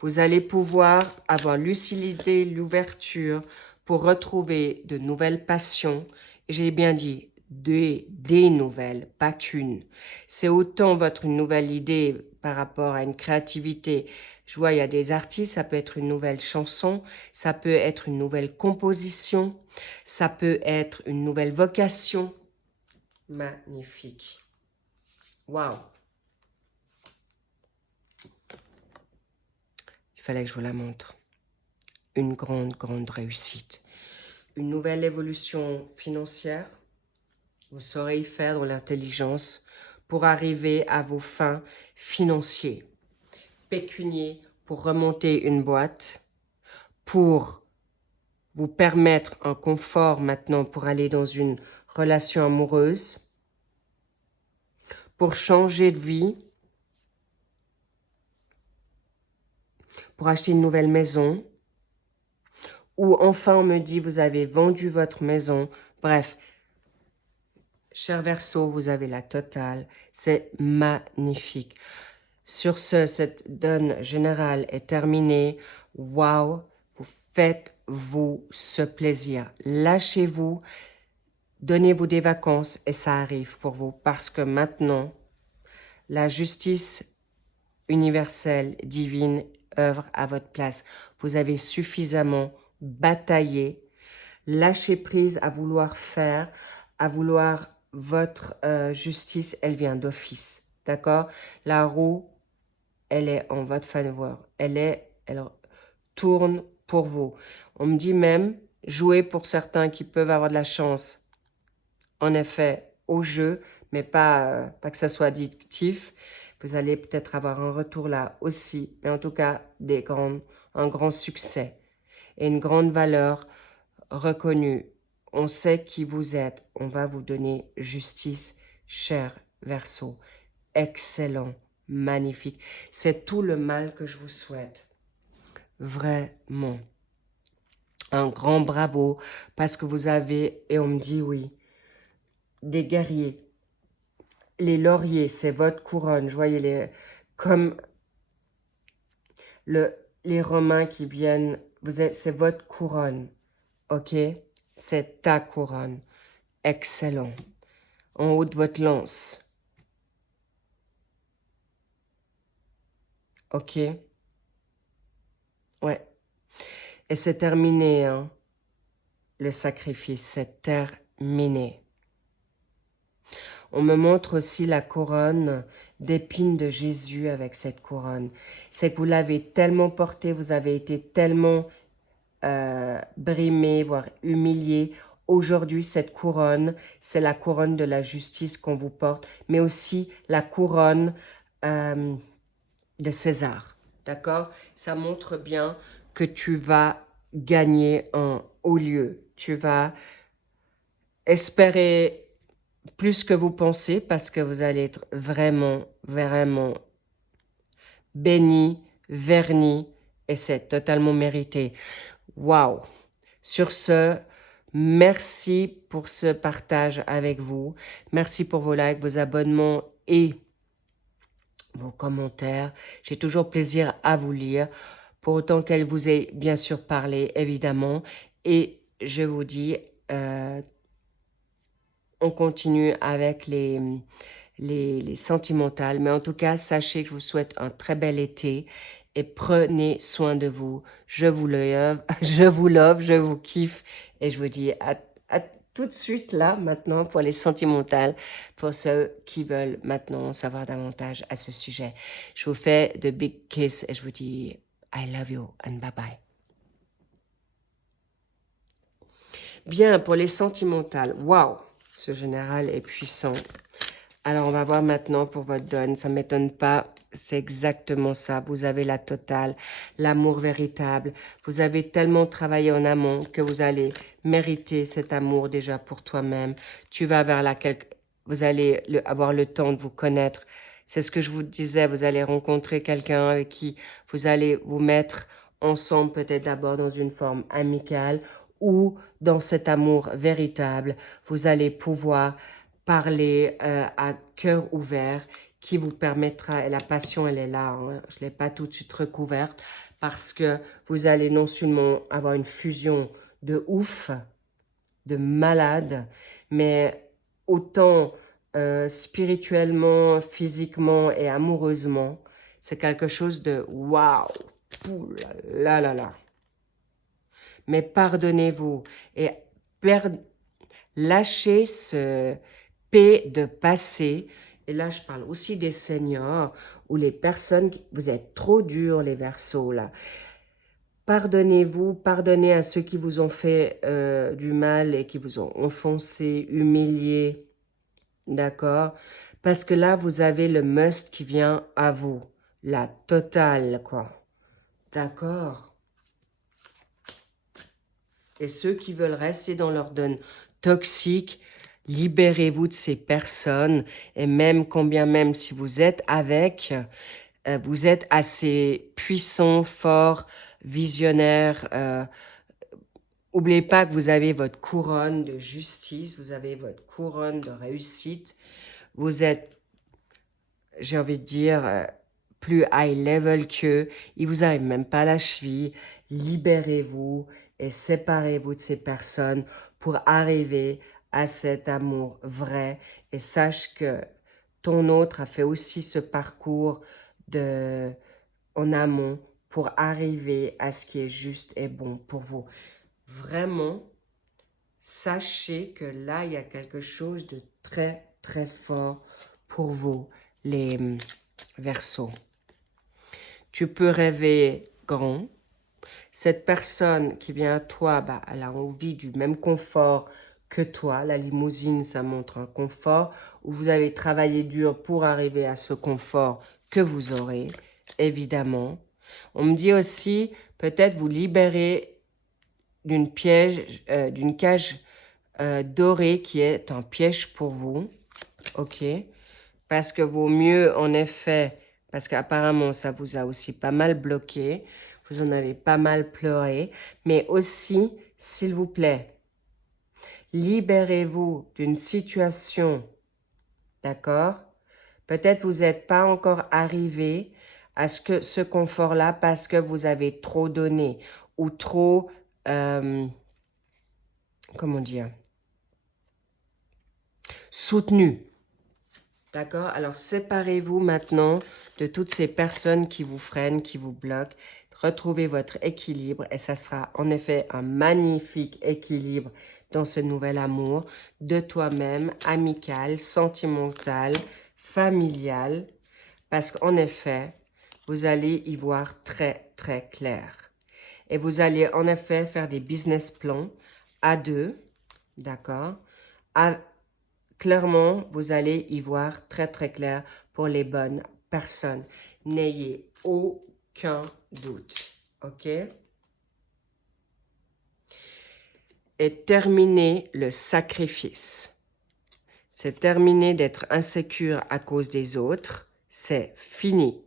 Vous allez pouvoir avoir lucidité, l'ouverture pour retrouver de nouvelles passions. J'ai bien dit des nouvelles, pas qu'une. C'est autant votre nouvelle idée par rapport à une créativité. Je vois, il y a des artistes, ça peut être une nouvelle chanson, ça peut être une nouvelle composition, ça peut être une nouvelle vocation. Magnifique. Waouh! Il fallait que je vous la montre. Une grande, grande réussite. Une nouvelle évolution financière. Vous saurez y faire de l'intelligence pour arriver à vos fins financières. Pécunier pour remonter une boîte, pour vous permettre un confort maintenant pour aller dans une relation amoureuse, pour changer de vie, pour acheter une nouvelle maison, ou enfin on me dit vous avez vendu votre maison. Bref, cher Verseau, vous avez la totale. C'est magnifique. Sur ce, cette donne générale est terminée. Waouh, vous faites-vous ce plaisir. Lâchez-vous, donnez-vous des vacances et ça arrive pour vous parce que maintenant, la justice universelle, divine, œuvre à votre place. Vous avez suffisamment bataillé, lâché prise à vouloir faire, à vouloir votre justice, elle vient d'office. D'accord? La roue, elle est en votre faveur. Elle tourne pour vous. On me dit même, jouer pour certains qui peuvent avoir de la chance, en effet, au jeu, mais pas que ça soit addictif. Vous allez peut-être avoir un retour là aussi, mais en tout cas, un grand succès et une grande valeur reconnue. On sait qui vous êtes. On va vous donner justice, cher Verseau. Excellent, magnifique. C'est tout le mal que je vous souhaite. Vraiment. Un grand bravo parce que vous avez, et on me dit oui, des guerriers. Les lauriers, c'est votre couronne. Je voyais comme les Romains qui viennent. C'est votre couronne. Ok? C'est ta couronne. Excellent. En haut de votre lance. Ok? Ouais. Et c'est terminé, hein? Le sacrifice, c'est terminé. On me montre aussi la couronne d'épines de Jésus avec cette couronne. C'est que vous l'avez tellement portée, vous avez été tellement brimé, voire humilié. Aujourd'hui, cette couronne, c'est la couronne de la justice qu'on vous porte, mais aussi la couronne de César. D'accord? Ça montre bien que tu vas gagner un haut lieu. Tu vas espérer plus que vous pensez parce que vous allez être vraiment, vraiment béni, verni et c'est totalement mérité. Waouh! Sur ce, merci pour ce partage avec vous. Merci pour vos likes, vos abonnements et vos commentaires. J'ai toujours plaisir à vous lire, pour autant qu'elle vous ait bien sûr parlé, évidemment. Et je vous dis, on continue avec les sentimentales. Mais en tout cas, sachez que je vous souhaite un très bel été et prenez soin de vous. Je vous love, je vous kiffe et je vous dis à tout de suite là, maintenant, pour les sentimentales, pour ceux qui veulent maintenant savoir davantage à ce sujet. Je vous fais de big kiss et je vous dis I love you and bye bye. Bien, pour les sentimentales, waouh, ce général est puissant. Alors, on va voir maintenant pour votre donne. Ça ne m'étonne pas. C'est exactement ça. Vous avez la totale, l'amour véritable. Vous avez tellement travaillé en amont que vous allez mériter cet amour déjà pour toi-même. Tu vas vers laquelle vous allez avoir le temps de vous connaître. C'est ce que je vous disais. Vous allez rencontrer quelqu'un avec qui vous allez vous mettre ensemble, peut-être d'abord dans une forme amicale ou dans cet amour véritable. Vous allez pouvoir parler à cœur ouvert qui vous permettra, et la passion elle est là, hein, je ne l'ai pas tout de suite recouverte, parce que vous allez non seulement avoir une fusion de ouf, de malade, mais autant spirituellement, physiquement et amoureusement, c'est quelque chose de waouh, là là là. Mais pardonnez-vous et lâchez ce paix de passé. Et là, je parle aussi des seniors ou les personnes, vous êtes trop durs, les Verseaux, là. Pardonnez-vous, pardonnez à ceux qui vous ont fait du mal et qui vous ont offensé, humilié, d'accord? Parce que là, vous avez le must qui vient à vous, la totale, quoi. D'accord? Et ceux qui veulent rester dans leur donne toxique, libérez-vous de ces personnes. Et même, combien même, si vous êtes avec, vous êtes assez puissant, fort, visionnaire. N'oubliez pas que vous avez votre couronne de justice, vous avez votre couronne de réussite. Vous êtes, j'ai envie de dire, plus high level qu'eux. Il vous arrive même pas à la cheville. Libérez-vous et séparez-vous de ces personnes pour arriver à cet amour vrai. Et sache que ton autre a fait aussi ce parcours en amont pour arriver à ce qui est juste et bon pour vous. Vraiment, sachez que là, il y a quelque chose de très, très fort pour vous, les Verseaux. Tu peux rêver grand. Cette personne qui vient à toi, bah, elle a envie du même confort que toi. La limousine, ça montre un confort où vous avez travaillé dur pour arriver à ce confort que vous aurez, évidemment. On me dit aussi, peut-être vous libérer d'une cage dorée qui est un piège pour vous, ok? Parce que vaut mieux, en effet, parce qu'apparemment, ça vous a aussi pas mal bloqué, vous en avez pas mal pleuré, mais aussi, s'il vous plaît, libérez-vous d'une situation, d'accord? Peut-être vous n'êtes pas encore arrivé à ce confort-là parce que vous avez trop donné ou trop, comment dire, soutenu. D'accord? Alors, séparez-vous maintenant de toutes ces personnes qui vous freinent, qui vous bloquent. Retrouvez votre équilibre et ça sera en effet un magnifique équilibre dans ce nouvel amour de toi-même, amical, sentimental, familial. Parce qu'en effet, vous allez y voir très, très clair. Et vous allez en effet faire des business plans à deux, d'accord? Clairement, vous allez y voir très très clair pour les bonnes personnes. N'ayez aucun doute, ok? Et terminez le sacrifice. C'est terminé d'être insécure à cause des autres. C'est fini.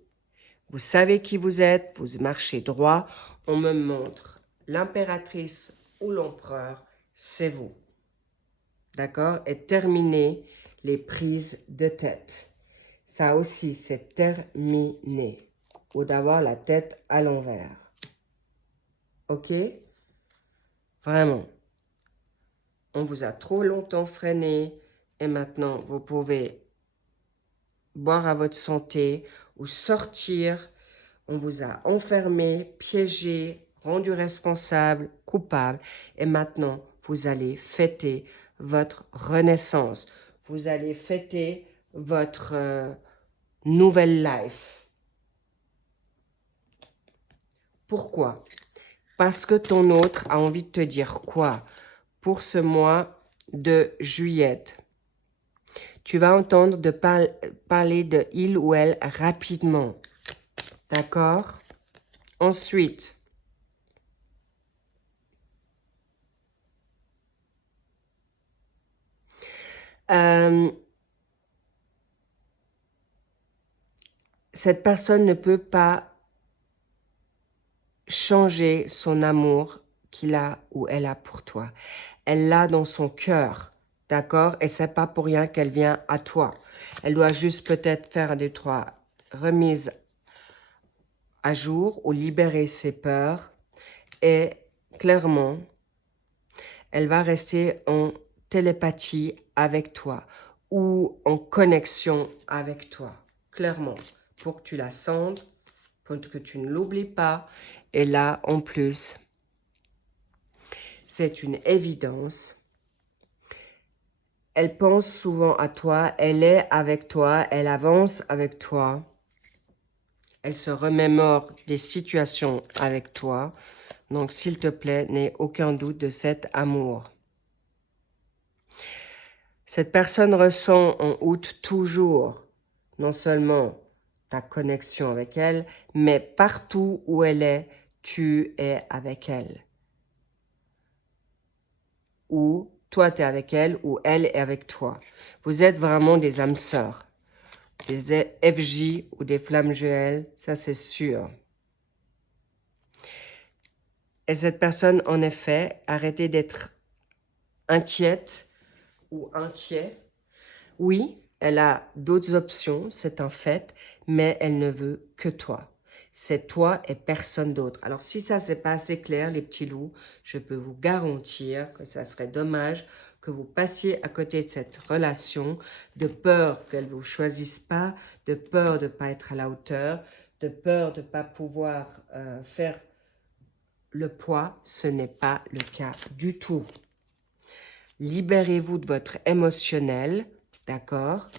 Vous savez qui vous êtes, vous marchez droit. On me montre l'impératrice ou l'empereur, c'est vous. D'accord? Et terminez les prises de tête. Ça aussi, c'est terminé. Ou d'avoir la tête à l'envers. Ok? Vraiment. On vous a trop longtemps freiné et maintenant, vous pouvez boire à votre santé ou sortir. On vous a enfermé, piégé, rendu responsable, coupable. Et maintenant, vous allez fêter votre renaissance. Vous allez fêter votre nouvelle life. Pourquoi? Parce que ton autre a envie de te dire quoi? Pour ce mois de juillet, tu vas entendre parler de il ou elle rapidement. D'accord? Ensuite, cette personne ne peut pas changer son amour qu'il a ou elle a pour toi. Elle l'a dans son cœur, d'accord? Et c'est pas pour rien qu'elle vient à toi. Elle doit juste peut-être faire 2, 3 remises à jour ou libérer ses peurs. Et clairement, elle va rester en télépathie avec toi ou en connexion avec toi, clairement, pour que tu la sentes, pour que tu ne l'oublies pas. Et là, en plus, c'est une évidence. Elle pense souvent à toi, elle est avec toi, elle avance avec toi. Elle se remémore des situations avec toi. Donc, s'il te plaît, n'aie aucun doute de cet amour. Cette personne ressent en août toujours, non seulement ta connexion avec elle, mais partout où elle est, tu es avec elle. Ou toi, tu es avec elle, ou elle est avec toi. Vous êtes vraiment des âmes sœurs. Des FJ ou des flammes jumelles, ça c'est sûr. Et cette personne, en effet, arrêtez d'être inquiète ou inquiet. Oui, elle a d'autres options, c'est un fait, mais elle ne veut que toi. C'est toi et personne d'autre. Alors, si ça, c'est pas assez clair, les petits loups, je peux vous garantir que ça serait dommage que vous passiez à côté de cette relation, de peur qu'elle ne vous choisisse pas, de peur de ne pas être à la hauteur, de peur de ne pas pouvoir faire le poids. Ce n'est pas le cas du tout. Libérez-vous de votre émotionnel, d'accord?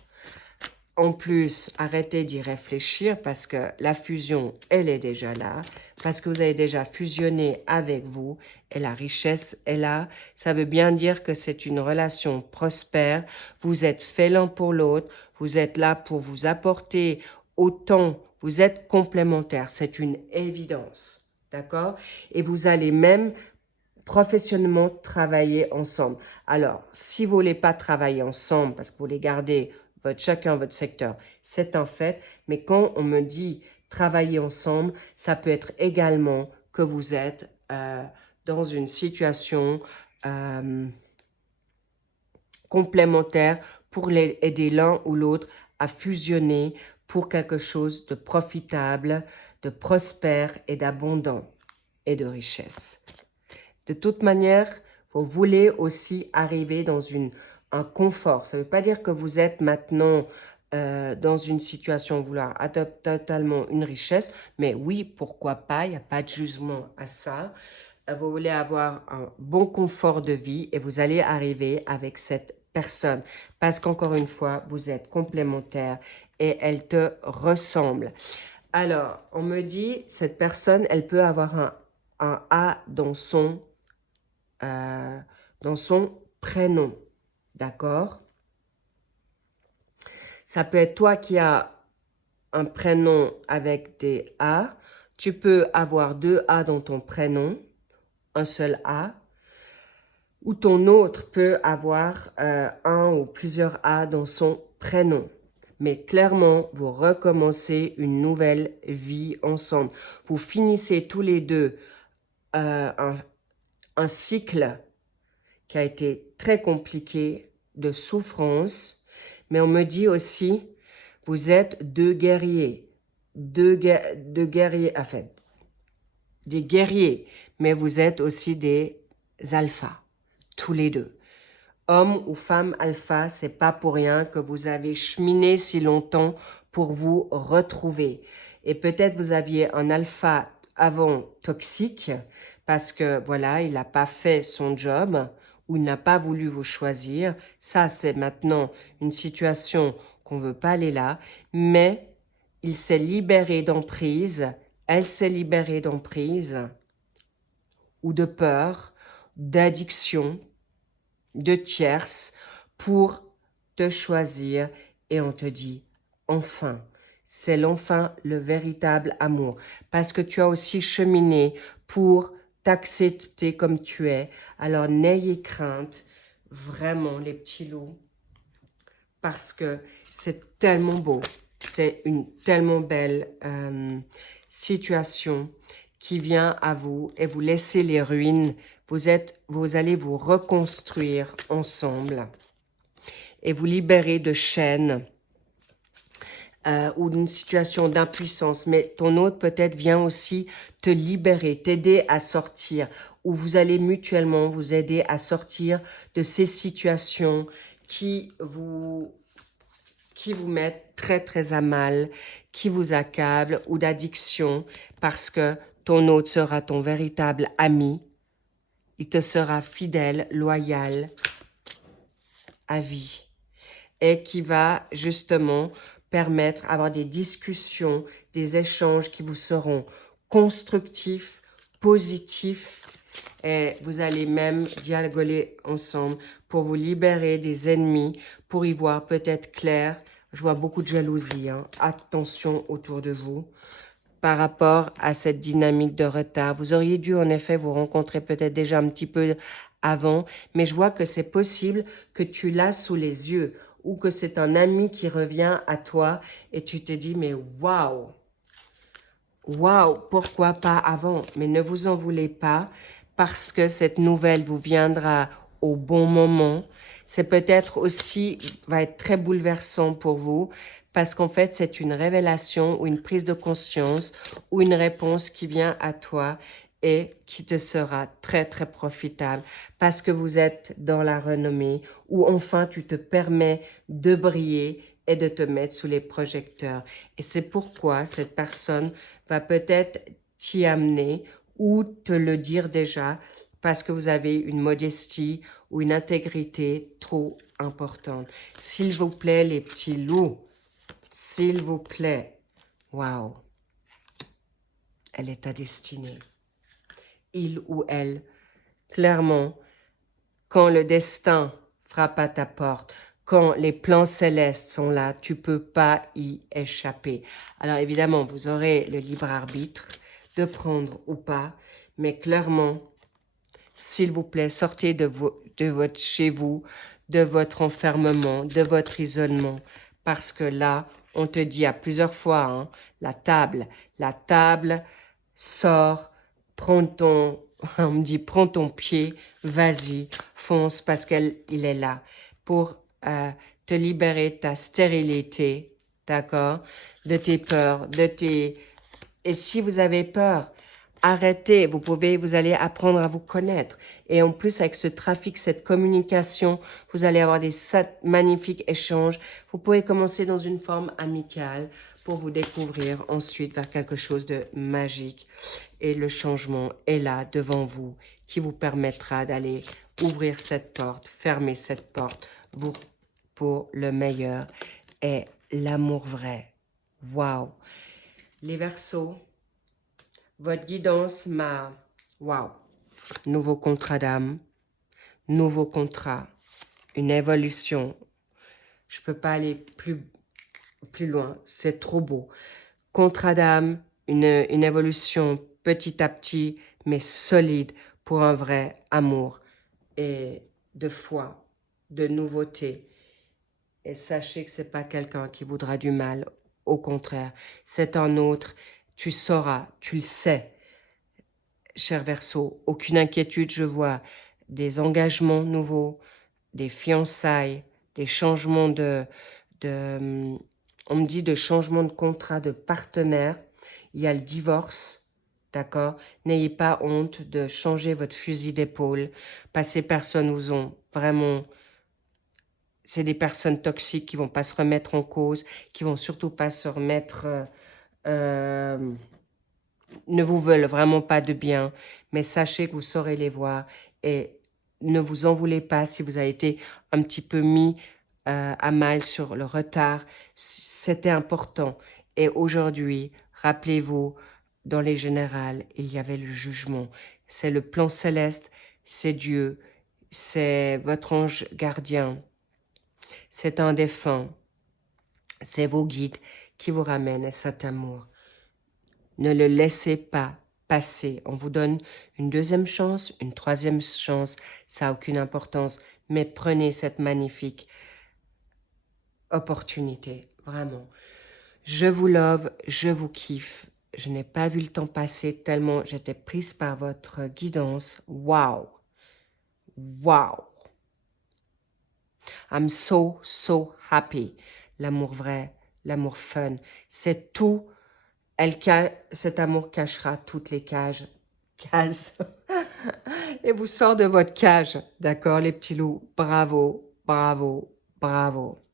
En plus, arrêtez d'y réfléchir parce que la fusion, elle est déjà là, parce que vous avez déjà fusionné avec vous et la richesse est là. Ça veut bien dire que c'est une relation prospère. Vous êtes fait l'un pour l'autre, vous êtes là pour vous apporter autant, vous êtes complémentaires, c'est une évidence, d'accord? Et vous allez même professionnellement travailler ensemble. Alors, si vous ne voulez pas travailler ensemble, parce que vous voulez garder chacun votre secteur, c'est un fait. Mais quand on me dit travailler ensemble, ça peut être également que vous êtes dans une situation complémentaire pour aider l'un ou l'autre à fusionner pour quelque chose de profitable, de prospère et d'abondant et de richesse. De toute manière, vous voulez aussi arriver dans un confort. Ça ne veut pas dire que vous êtes maintenant dans une situation vouloir adopter totalement une richesse, mais oui, pourquoi pas, il n'y a pas de jugement à ça. Vous voulez avoir un bon confort de vie et vous allez arriver avec cette personne parce qu'encore une fois, vous êtes complémentaires et elle te ressemble. Alors, on me dit, cette personne, elle peut avoir un A dans son prénom, d'accord? Ça peut être toi qui as un prénom avec des A. Tu peux avoir 2 A dans ton prénom, un seul A. Ou ton autre peut avoir un ou plusieurs A dans son prénom. mais clairement, vous recommencez une nouvelle vie ensemble. Vous finissez tous les deux un cycle qui a été très compliqué, de souffrance, mais on me dit aussi, vous êtes deux guerriers, deux guerriers, enfin, des guerriers, mais vous êtes aussi des alphas, tous les deux. Homme ou femme alpha, c'est pas pour rien que vous avez cheminé si longtemps pour vous retrouver. Et peut-être vous aviez un alpha avant toxique, parce que voilà, il n'a pas fait son job, ou il n'a pas voulu vous choisir. Ça, c'est maintenant une situation qu'on ne veut pas aller là, mais il s'est libéré d'emprise, elle s'est libérée d'emprise, ou de peur, d'addiction, de tierces, pour te choisir, et on te dit, enfin, c'est l'enfin le véritable amour, parce que tu as aussi cheminé pour t'accepter comme tu es. Alors n'ayez crainte, vraiment les petits loups, parce que c'est tellement beau, c'est une tellement belle situation qui vient à vous, et vous laissez les ruines, vous allez vous reconstruire ensemble et vous libérer de chaînes ou d'une situation d'impuissance, mais ton autre peut-être vient aussi te libérer, t'aider à sortir, ou vous allez mutuellement vous aider à sortir de ces situations qui vous mettent très très à mal, qui vous accablent, ou d'addiction, parce que ton autre sera ton véritable ami, il te sera fidèle, loyal, à vie, et qui va justement permettre d'avoir des discussions, des échanges qui vous seront constructifs, positifs, et vous allez même dialoguer ensemble pour vous libérer des ennemis, pour y voir peut-être clair. Je vois beaucoup de jalousie, hein. Attention autour de vous par rapport à cette dynamique de retard. Vous auriez dû en effet vous rencontrer peut-être déjà un petit peu avant, mais je vois que c'est possible que tu l'as sous les yeux, ou que c'est un ami qui revient à toi et tu te dis, mais waouh, waouh, pourquoi pas avant? Mais ne vous en voulez pas, parce que cette nouvelle vous viendra au bon moment. C'est peut-être aussi, va être très bouleversant pour vous, parce qu'en fait, c'est une révélation ou une prise de conscience ou une réponse qui vient à toi et qui te sera très, très profitable, parce que vous êtes dans la renommée, ou enfin, tu te permets de briller et de te mettre sous les projecteurs. Et c'est pourquoi cette personne va peut-être t'y amener ou te le dire déjà, parce que vous avez une modestie ou une intégrité trop importante. S'il vous plaît, les petits loups, s'il vous plaît, waouh, elle est ta destinée. Il ou elle, clairement, quand le destin frappe à ta porte, quand les plans célestes sont là, tu ne peux pas y échapper. Alors évidemment, vous aurez le libre arbitre de prendre ou pas, mais clairement, s'il vous plaît, sortez de votre chez vous, de votre enfermement, de votre isolement, parce que là, on te dit à plusieurs fois, hein, la table, sors, on me dit, prends ton pied, vas-y, fonce, parce qu'il est là pour te libérer de ta stérilité, d'accord, de tes peurs, Et si vous avez peur, arrêtez, vous allez apprendre à vous connaître. Et en plus, avec ce trafic, cette communication, vous allez avoir des magnifiques échanges. Vous pouvez commencer dans une forme amicale pour vous découvrir ensuite vers quelque chose de magique. Et le changement est là, devant vous, qui vous permettra d'aller ouvrir cette porte, fermer cette porte pour le meilleur et l'amour vrai. Waouh! Les Verseaux, votre guidance m'a... Waouh! Nouveau contrat d'âme, nouveau contrat, une évolution. Je ne peux pas aller plus loin, c'est trop beau. Contrat d'âme, une évolution petit à petit, mais solide pour un vrai amour et de foi, de nouveauté. Et sachez que ce n'est pas quelqu'un qui voudra du mal. Au contraire, c'est un autre. Tu sauras, tu le sais, cher Verseau. Aucune inquiétude, je vois des engagements nouveaux, des fiançailles, des changements on me dit de changement de contrat de partenaire. Il y a le divorce, d'accord? N'ayez pas honte de changer votre fusil d'épaule, parce que ces personnes vous ont vraiment... C'est des personnes toxiques qui vont pas se remettre en cause, qui vont surtout pas se remettre... ne vous veulent vraiment pas de bien, mais sachez que vous saurez les voir et ne vous en voulez pas si vous avez été un petit peu mis à mal sur le retard. C'était important. Et aujourd'hui, rappelez-vous, dans les générales, il y avait le jugement. C'est le plan céleste, c'est Dieu, c'est votre ange gardien, c'est un défunt, c'est vos guides qui vous ramènent à cet amour. Ne le laissez pas passer. On vous donne une deuxième chance, une troisième chance, ça n'a aucune importance, mais prenez cette magnifique opportunité, vraiment. Je vous love, je vous kiffe. Je n'ai pas vu le temps passer tellement j'étais prise par votre guidance. Wow! Wow! I'm so, so happy. L'amour vrai, l'amour fun, c'est tout. Cet amour cachera toutes les cases. Et vous sort de votre cage, d'accord, les petits loups? Bravo, bravo, bravo.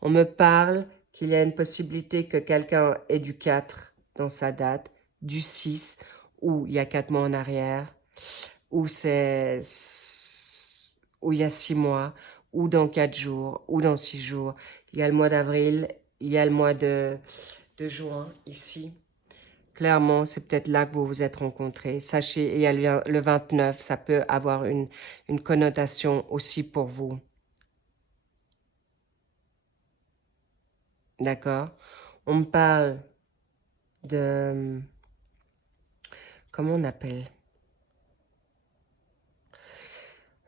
On me parle qu'il y a une possibilité que quelqu'un ait du 4 dans sa date, du 6, ou il y a 4 mois en arrière, ou il y a 6 mois, ou dans 4 jours, ou dans 6 jours. Il y a le mois d'avril, il y a le mois de juin, ici. Clairement, c'est peut-être là que vous vous êtes rencontrés. Sachez, il y a le 29, ça peut avoir une connotation aussi pour vous. D'accord? On me parle de... Comment on appelle?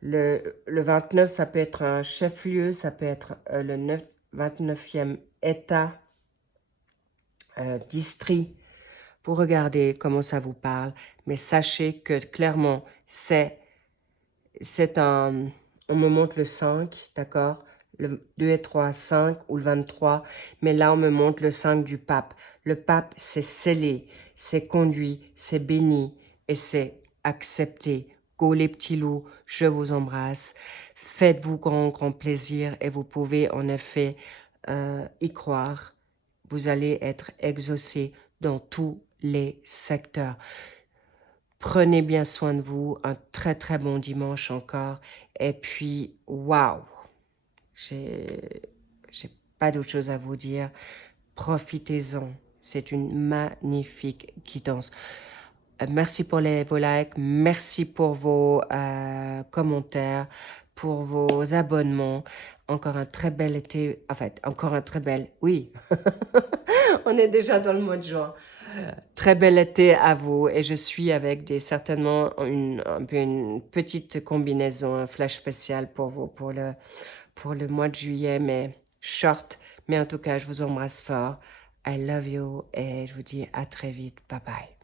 Le 29, ça peut être un chef-lieu, ça peut être le 29e État, district. Vous regardez comment ça vous parle, mais sachez que clairement, c'est un... On me montre le 5, d'accord? Le 2 et 3, 5 ou le 23, mais là, on me montre le 5 du pape. Le pape, c'est scellé, c'est conduit, c'est béni et c'est accepté. Go les petits loups, je vous embrasse. Faites-vous grand, grand plaisir et vous pouvez en effet y croire. Vous allez être exaucé dans tous les secteurs. Prenez bien soin de vous. Un très, très bon dimanche encore. Et puis, waouh! J'ai pas d'autre chose à vous dire. Profitez-en. C'est une magnifique guidance. Merci pour vos likes. Merci pour vos commentaires, pour vos abonnements. Encore un très bel été. En fait, encore un très bel... Oui, on est déjà dans le mois de juin. Très bel été à vous et je suis avec certainement une petite combinaison, un flash spécial pour vous pour le mois de juillet, mais short. Mais en tout cas, je vous embrasse fort. I love you et je vous dis à très vite. Bye bye.